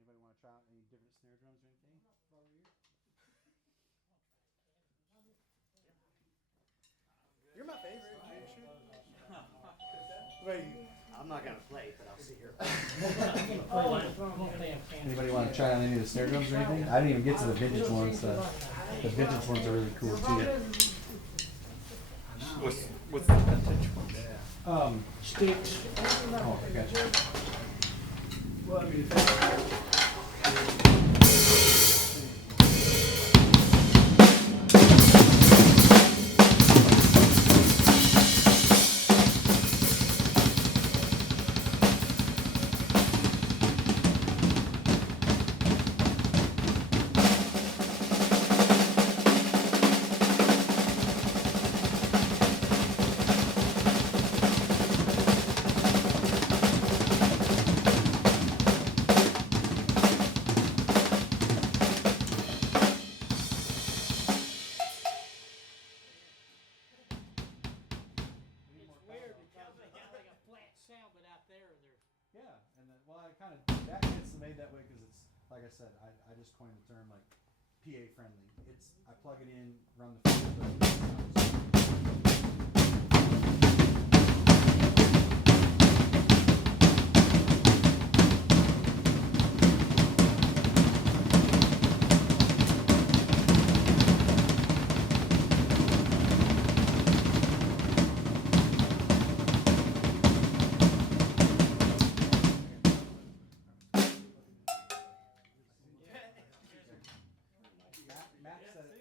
Anybody want to try out any different snare drums or anything? You're my favorite. I'm not gonna play, but I'll sit here. Anybody want to try on any of the snare drums or anything? I didn't even get to the vintage ones. The vintage ones are really cool too. What's the vintage one? Sticks. Oh, I gotcha. Well, I mean, like I said, I just coined the term like PA friendly. I plug it in, run the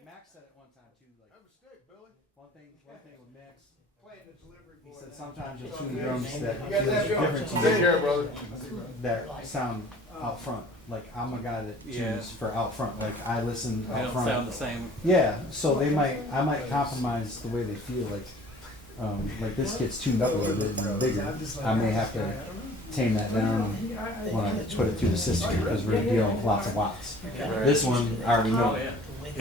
Max said it one time too. Like Have a stick, Billy. one thing with Max, Playing the delivery he boy. said sometimes you'll tune drums that You guys have feel different to Take you, care, brother. that sound out front. Like I'm a guy that tunes Yeah. for out front. Like I listen They out don't front. sound the same. Yeah, so I might compromise the way they feel. Like this kid's tuned up a little bit and bigger. I may have to tame that down when I put it through the system because we're dealing with lots of watts. This one, I already know Oh, yeah.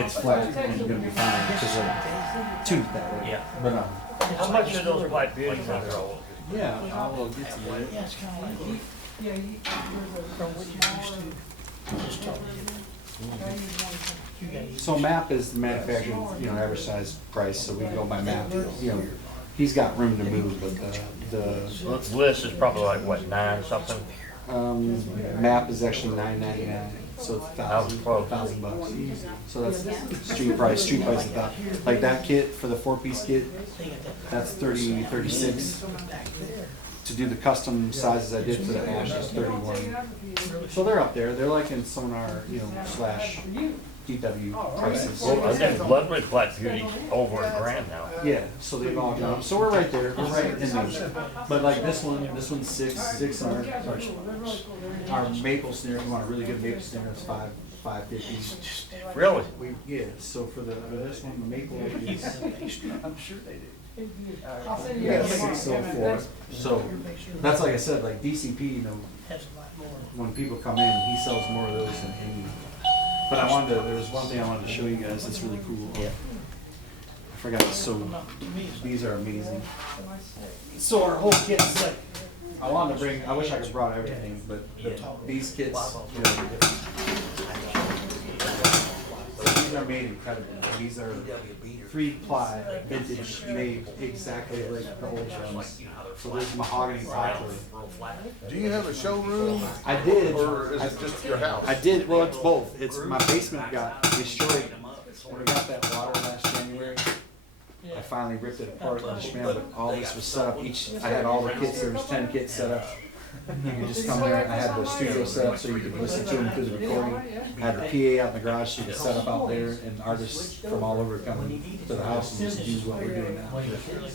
it's flat and it's gonna be fine because I tuned it that way. Yeah. But How much are those white beauties out there? yeah, I will get to it. Yeah, there's a smaller. So MAP is the manufacturing, average size price. So we go by MAP. He's got room to move, but the List is probably like, what, 9 something? MAP is actually $9.99, so it's $1,000. So that's street price. Street price is about like that kit for the 4-piece kit. That's 36. To do the custom sizes I did for the Ash is 31. So they're up there. They're like in Sonar, slash DW prices. Well, I think Ludwig Black Beauty's over $1,000 now. Yeah, so they've all gone. So we're right there. We're right in those. But like this one's six. Our maple snare, if you want a really good maple snare, it's $5.50. Really? Yeah. So for this one, the maple is I'm sure they do. I'll send you yeah guys tomorrow. 604. So that's like I said, like DCP. When people come in, he sells more of those than any. But there was one thing I wanted to show you guys that's really cool. Yeah. I forgot. So these are amazing. So our whole kit's like, I wish I could have brought everything, but these kits, these are made incredibly. These are 3-ply vintage made exactly like the old drums. So there's mahogany poplar. Do you have a showroom, I did. or is it just your house? I did. Well, it's both. It's my basement got destroyed when we got that water last January. I finally ripped it apart and dismantled it. All this was set up. I had all the kits. There was 10 kits set up. You could just come there. I had the studio set up so you could listen to them through the recording. I had the PA out in the garage so you could set up out there, and artists from all over coming to the house and just do what we're doing now.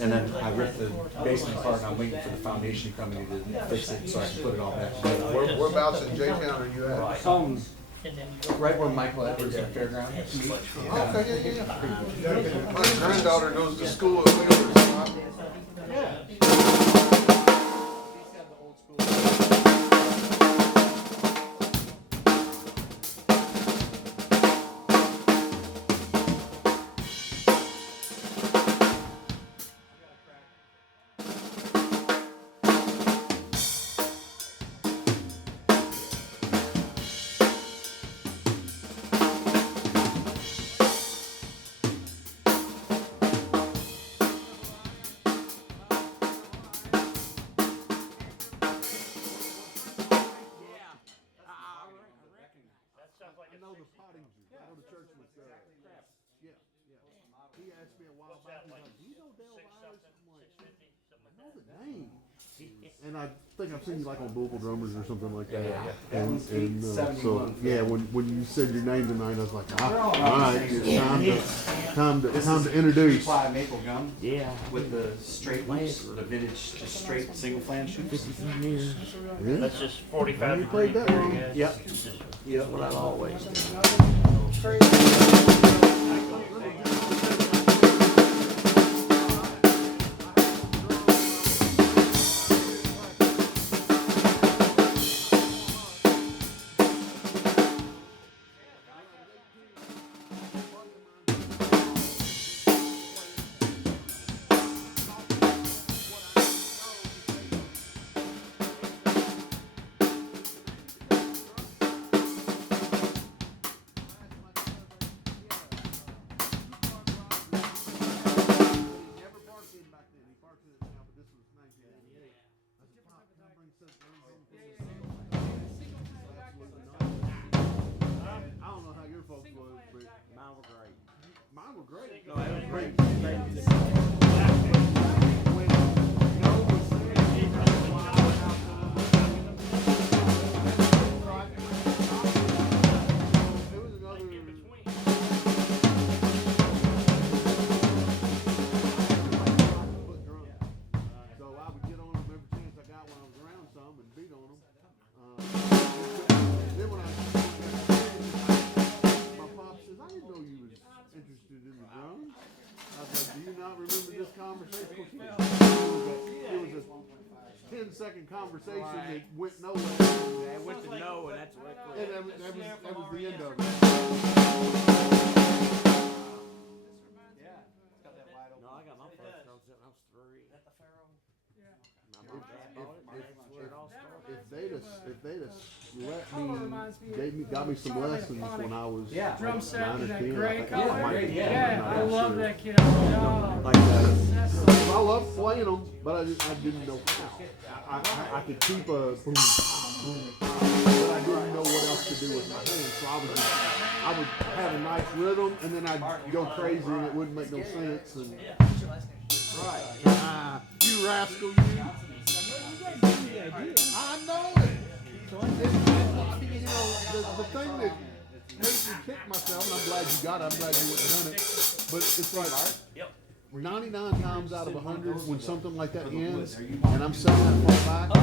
And then I ripped the basement apart, and I'm waiting for the foundation company to fix it so I can put it all back together. Whereabouts in J-Town are you at? Right where Michael Edwards at Fairground. Okay, yeah. My granddaughter goes to school at Wheeler. Yeah. I know the Pottinger. I know the church was there. Yeah, yeah. He asked me a while back, he's like, do you know Dale Myers? I'm like, I know the name. And I think I've seen you like on Louisville Drummers or something like that. And so, 71. yeah, when you said your name tonight, I was like, all right, it's time to introduce. Ply maple gum. Yeah. With the straight loops, the vintage, just straight single flange shoots. Yeah. That's just 45 You played that long? Yep. Yep. What I've always done. great. No, that was great. So I would get on them every chance I got when I was around some and beat on them. Then when my pop says, I didn't know you was interested in the drums. I was like, do you not remember this conversation? It was a 10-second conversation that went nowhere. Yeah, it went to no, and that's what. And that was the end of it. No, I got my first drum set when I was 3. At the Pharaoh. If they'd have let Color reminds me of, got me some Charlie lessons Phonic when I was drum set 9 or in that 10, gray I think color. I might have- Yeah, I'm I not love sure. that kid. Oh, Like that. that's so I love playing them, but I didn't know how. I could keep a boom, boom, but I didn't know what else to do with my hands. So I would have a nice rhythm, and then I'd go crazy, and it wouldn't make no sense. And you rascal, you! I know it. You know, the thing that makes me kick myself, and I'm glad you got it. I'm glad you wouldn't have done it. But it's like 99 times out of 100, when something like that ends, and I'm setting that far back, I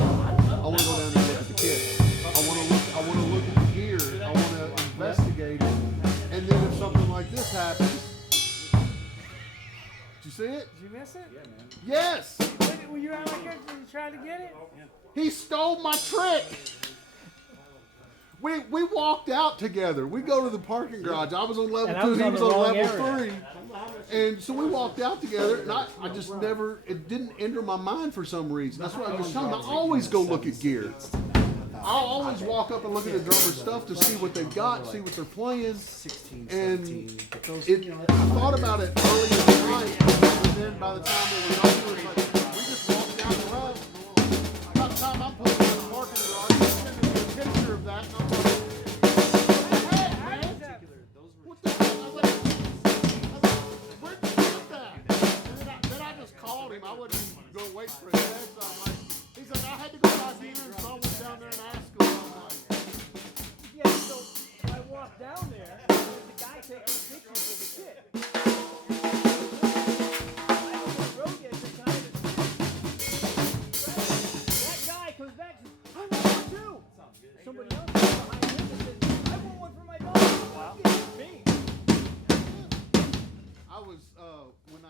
want to go down there and look at the kit. I want to look at the gear. I want to investigate it. And then if something like this happens, did you see it? Did you miss it? Yes. Were you out like that? Did you try to get it? He stole my trick. We walked out together. We go to the parking garage. I was on level 2. He was on level 3. And so we walked out together, and I just never, it didn't enter my mind for some reason. That's what I was telling him. I always go look at gear. I'll always walk up and look at the drummer's stuff to see what they've got, see what they're playing. 16, And 17. I thought about it earlier tonight, and then by the time we were done, it was like, we just walked down the road. By the time I'm pulling in the parking garage, he's sending me a picture of that, and I'm like, hey, man, what the hell? I was like, where'd you get that? And then I just called him. I wasn't going to wait for his text. So I'm like, he's like, I had to go back here, and so I went down there and asked him. I'm like, Yeah, so I walked down there, and there's a guy taking pictures of the kid. I almost wrote it at the time of that guy comes back and says, I want one too. Somebody else was behind him and says, I want one for my dog. Wow. It's me. I was, when I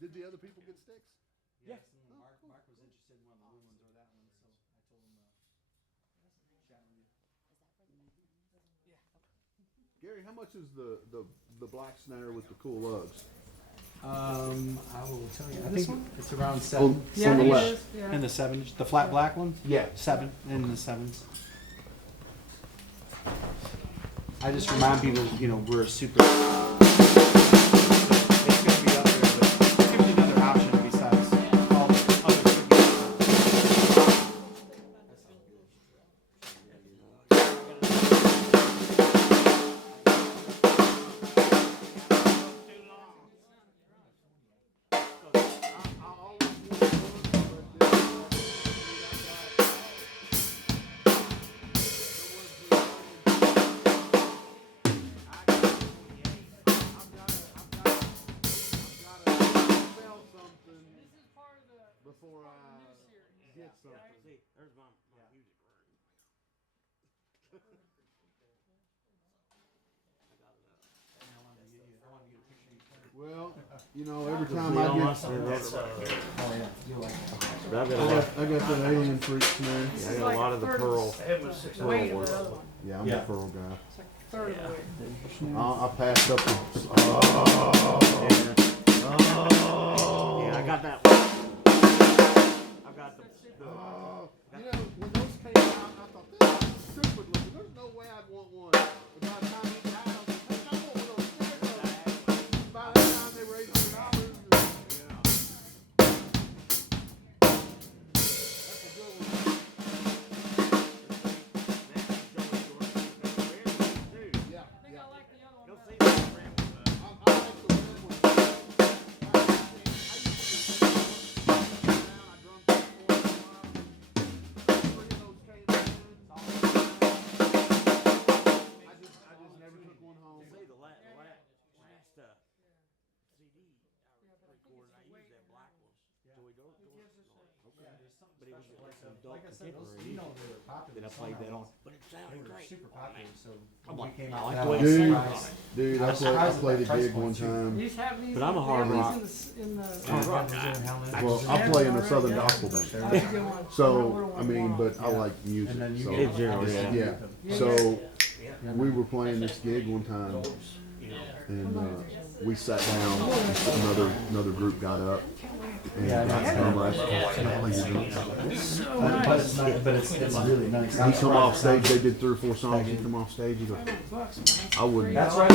Did the other people get sticks? Yeah. Mark was interested in one of the blue ones or that one, so I told him chat with you. Gary, how much is the black snare with the cool lugs? I will tell you. I This think one? it's around 7. On the it left. is, yeah. In the 7, the flat black one? Yeah. 7 in the 7s. I just remind people, you know, we're a super. It's going to be up there, but give me another option besides all the other. Before I get something. See, there's my music room. I wanted to get a picture of you. Well, you know, every time Leon I get, Russell, that's, Oh, I got a I lot, got that alien freak snare. I got a lot of the pearl. The weight of the other one. Yeah, I'm Yeah. a pearl guy. It's like a third of the weight. I passed up the. Yeah, I got that one. I got the You know, when those came out, I thought this is stupid looking. There's no way I'd want one. But by the time he died, I was like, hey, I want one of those snares. By that time, they were $800. That's a good one. Yeah, I think yeah. I like the other one Go better. see that friend. I like the red one. I used to I drum for 4 a while. 3 of those came in. I just never took one home. See the last CD recorded, I used that black one. Joey Dorr. But it was some adult contemporary music. Then I played that on. But it sounded great. Super popular, so I'm when like, we came I out like with the way that it one, sounds. Dude, I played a gig one time. These have these. But I'm a they hard have rock. these in the. Hard rock guy. Well, I play in a Southern gospel band. That's a good one. So, I mean, but I like music. And then you So, Hey, Gerald, yeah. yeah. So, we were playing this gig one time, and we sat down. Another group got up, and drummer asked, "Can I play your drums?" But it's not, but it's really nice. He come off stage. They did 3 or 4 songs. He come off stage. He goes, $500, man. "I wouldn't." That's right.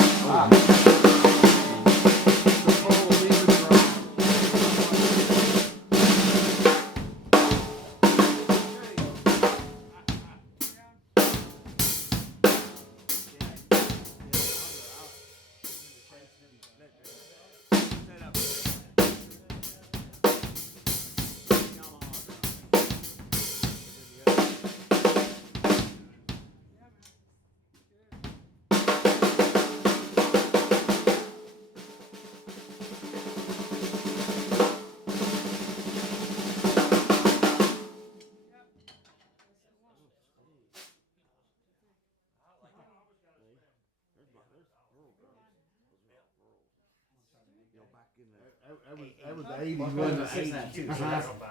That was the 80s, wasn't it?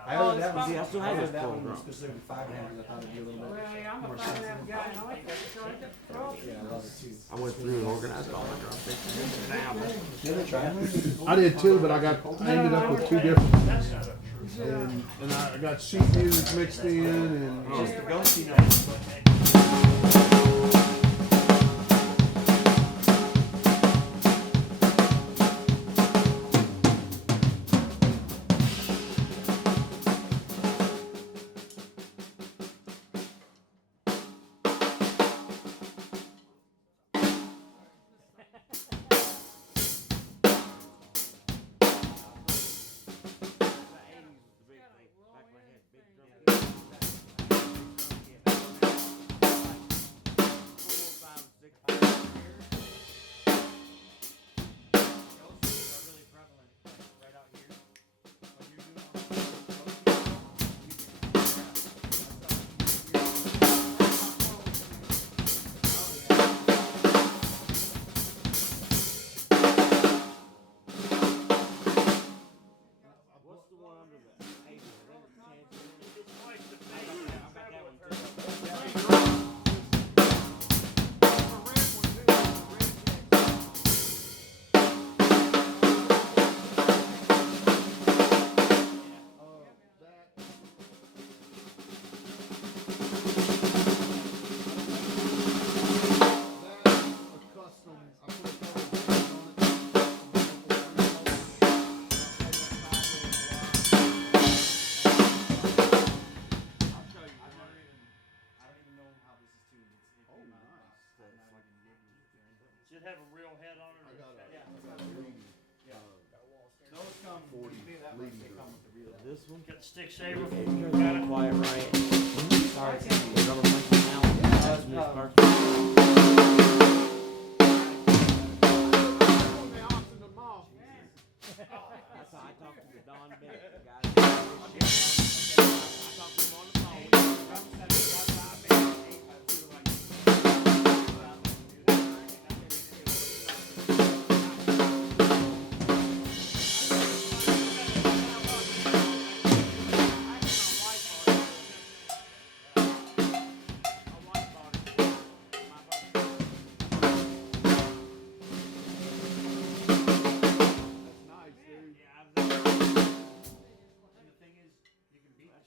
I heard that one. See, I still have I heard those that pearl one drums. specifically 5 hands. I thought it'd be a little bit. Well, yeah, I'm a 5.5 guy, and I like that. So I got the pro. Yeah, I love it too. I went through and organized all my drum pictures down. Did they try? I did too, but I ended up with 2 different ones. And I got sheet music mixed in, and Just the ghosty note. Should have a real head on it. I got a Those come 40 leading they group. come with the real. This one? Got the stick saver. Got it quiet right. Sorry. The drummer plays it now. That's Miss Parker. That's how I talk to the Don Bennett, the guy. I talked to him on the phone.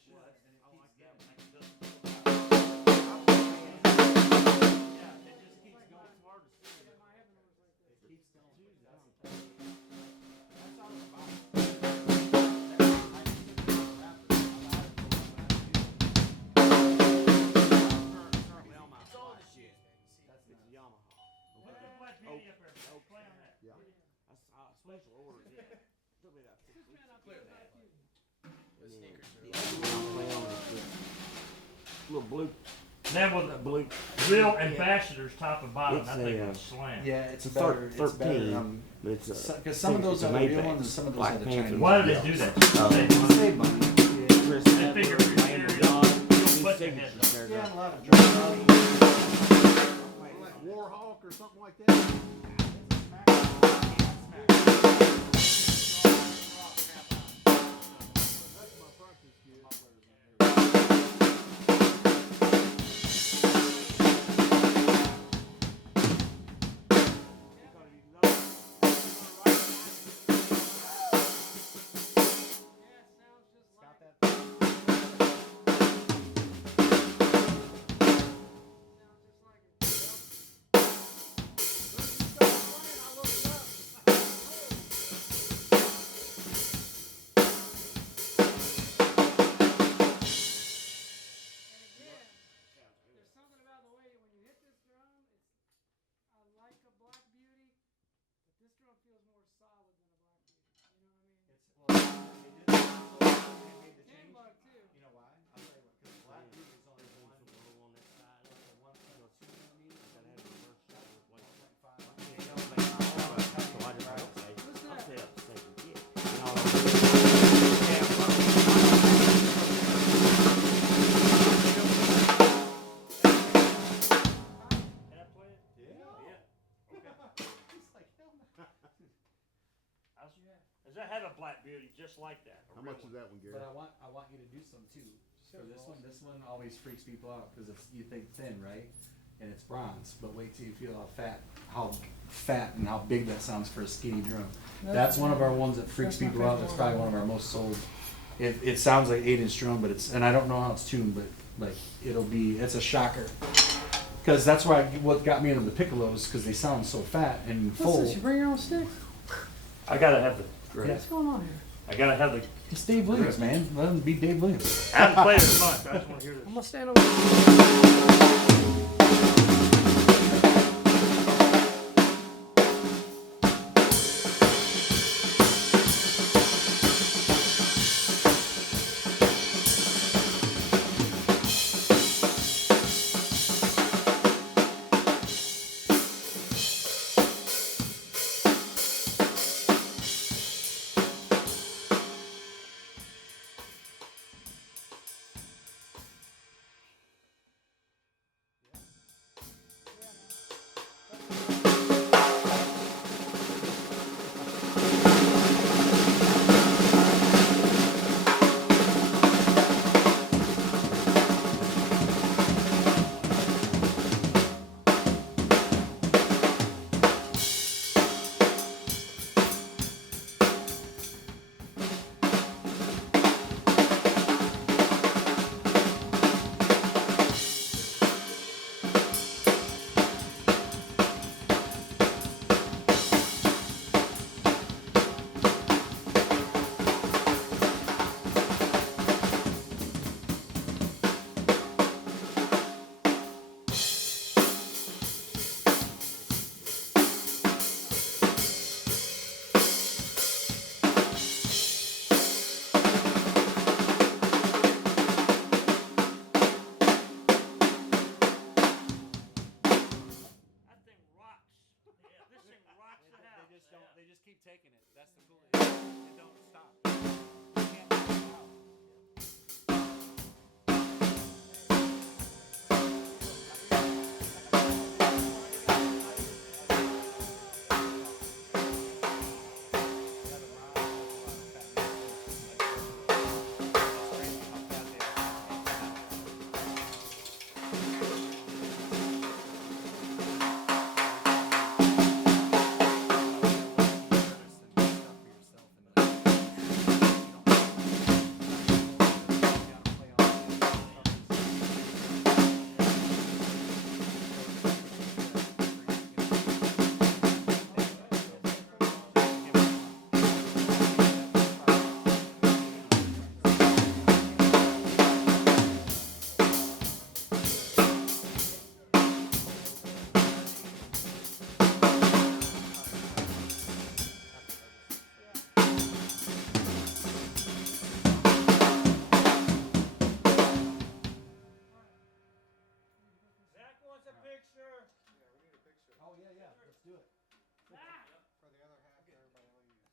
Well, that's, I like that. Yeah, it just keeps going. It's hard to see. Yeah, my Evan was like that. It keeps going. That's all about. Currently on my flagship. It's a Yamaha. Put that Black Beauty up there. Play on that. Yeah. I special ordered it. Took me about 6 weeks to clear that. The sneakers are. The other one I'm playing on is the little blue. That was a Blue. real ambassadors top and bottom. It's I think a, it's slam. Yeah, it's It's better. It's 13, better. but it's a. Because some of those are the real ones, and some of those Black are the Panther. Chinese. Why did they do that? Save money. Save money. Chris They Adler, figure if you're Landon serious, Dodd, you'll these put their signatures heads there, Yeah, though. a lot of drugs. Like Warhawk or something like that. That's my practice kid. Yeah, it sounds just like it. Sounds just like it. And again, there's something about the way when you hit this drum, I like a Black Beauty, but this drum feels more solid than a Black Beauty. You know what I mean? Can bug too. You know why? I'll tell you what. Because Black Beauty is only one. On that side. One. You know, 2 millimeters. Gotta have a reverse shot replacement. So I What's just that? I'll say up to say forget. Can I play it? Yeah. Okay. It's like hell no. Does that have a Black Beauty just like that? How much is that one, Gary? But I want you to do some too. For this one. This one always freaks people out because it's you think thin, right? And it's bronze. But wait till you feel how fat and how big that sounds for a skinny drum. That's one of our ones that freaks That's my people out. favorite That's one. probably one of our most sold. It sounds like 8-inch drum, but it's, and I don't know how it's tuned, but like it's a shocker. Because that's why what got me into the piccolos, because they sound so fat and What's full. this? You bring your own sticks? I gotta have the. Yeah. What's going on here? I gotta have the. It's Dave Williams, man. Let him be Dave Williams. I haven't played it as much. I just want to hear I'm this. gonna stand over. do it. For the other half, everybody will use.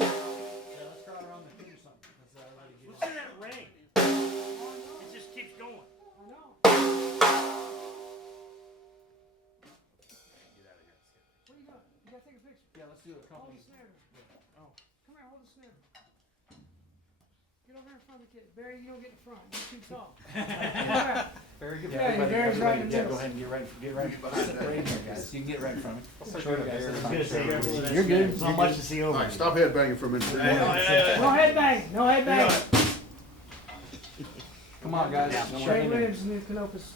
Yeah, let's crowd around the thing or something. Let's everybody get Listen to that ring. It just keeps going. I know. Get out of here. What are you doing? You gotta take a picture. Yeah, let's do a Hold company. the snare. Oh. Come here, hold the snare. Get over here in front of the kid. Barry, you don't get in front. You're too tall. Very good. Yeah, Barry's right in the Yeah, middle. go ahead and get right behind that. in there, guys. You can get right in front of me. Sure, Barry. You're good. There's not much to see All over. right, stop headbanging for a minute. No headbang. No headbang. Come on, guys. Shane Williams, new Canopus.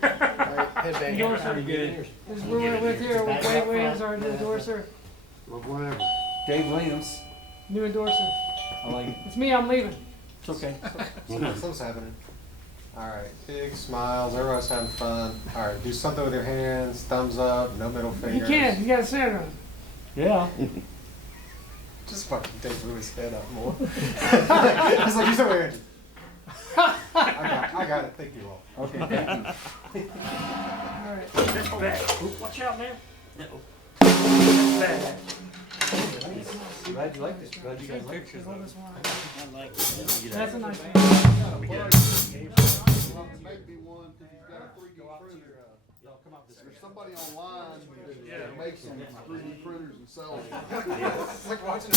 Headbang. Endorser. Good. This is where we're with here with Wade Williams, our new endorser. Whatever. Dave Williams. New endorser. I like it. It's me, I'm leaving. It's okay. Something's happening. All right, big smiles. Everybody's having fun. All right, do something with your hands. Thumbs up. No middle You fingers. can. You got a snare drum. Yeah. Just fucking take Louis' head up more. He's like, he's over here. I got it. Thank you all. Okay, thank you. All right. That's bad. Watch out, man. That's bad. Glad you liked it. Glad you guys liked it. Hold this one. I like it. That's a nice one. Maybe one because he's got a 3D printer. There's somebody online that makes some 3D printers and sells them. It's like watching a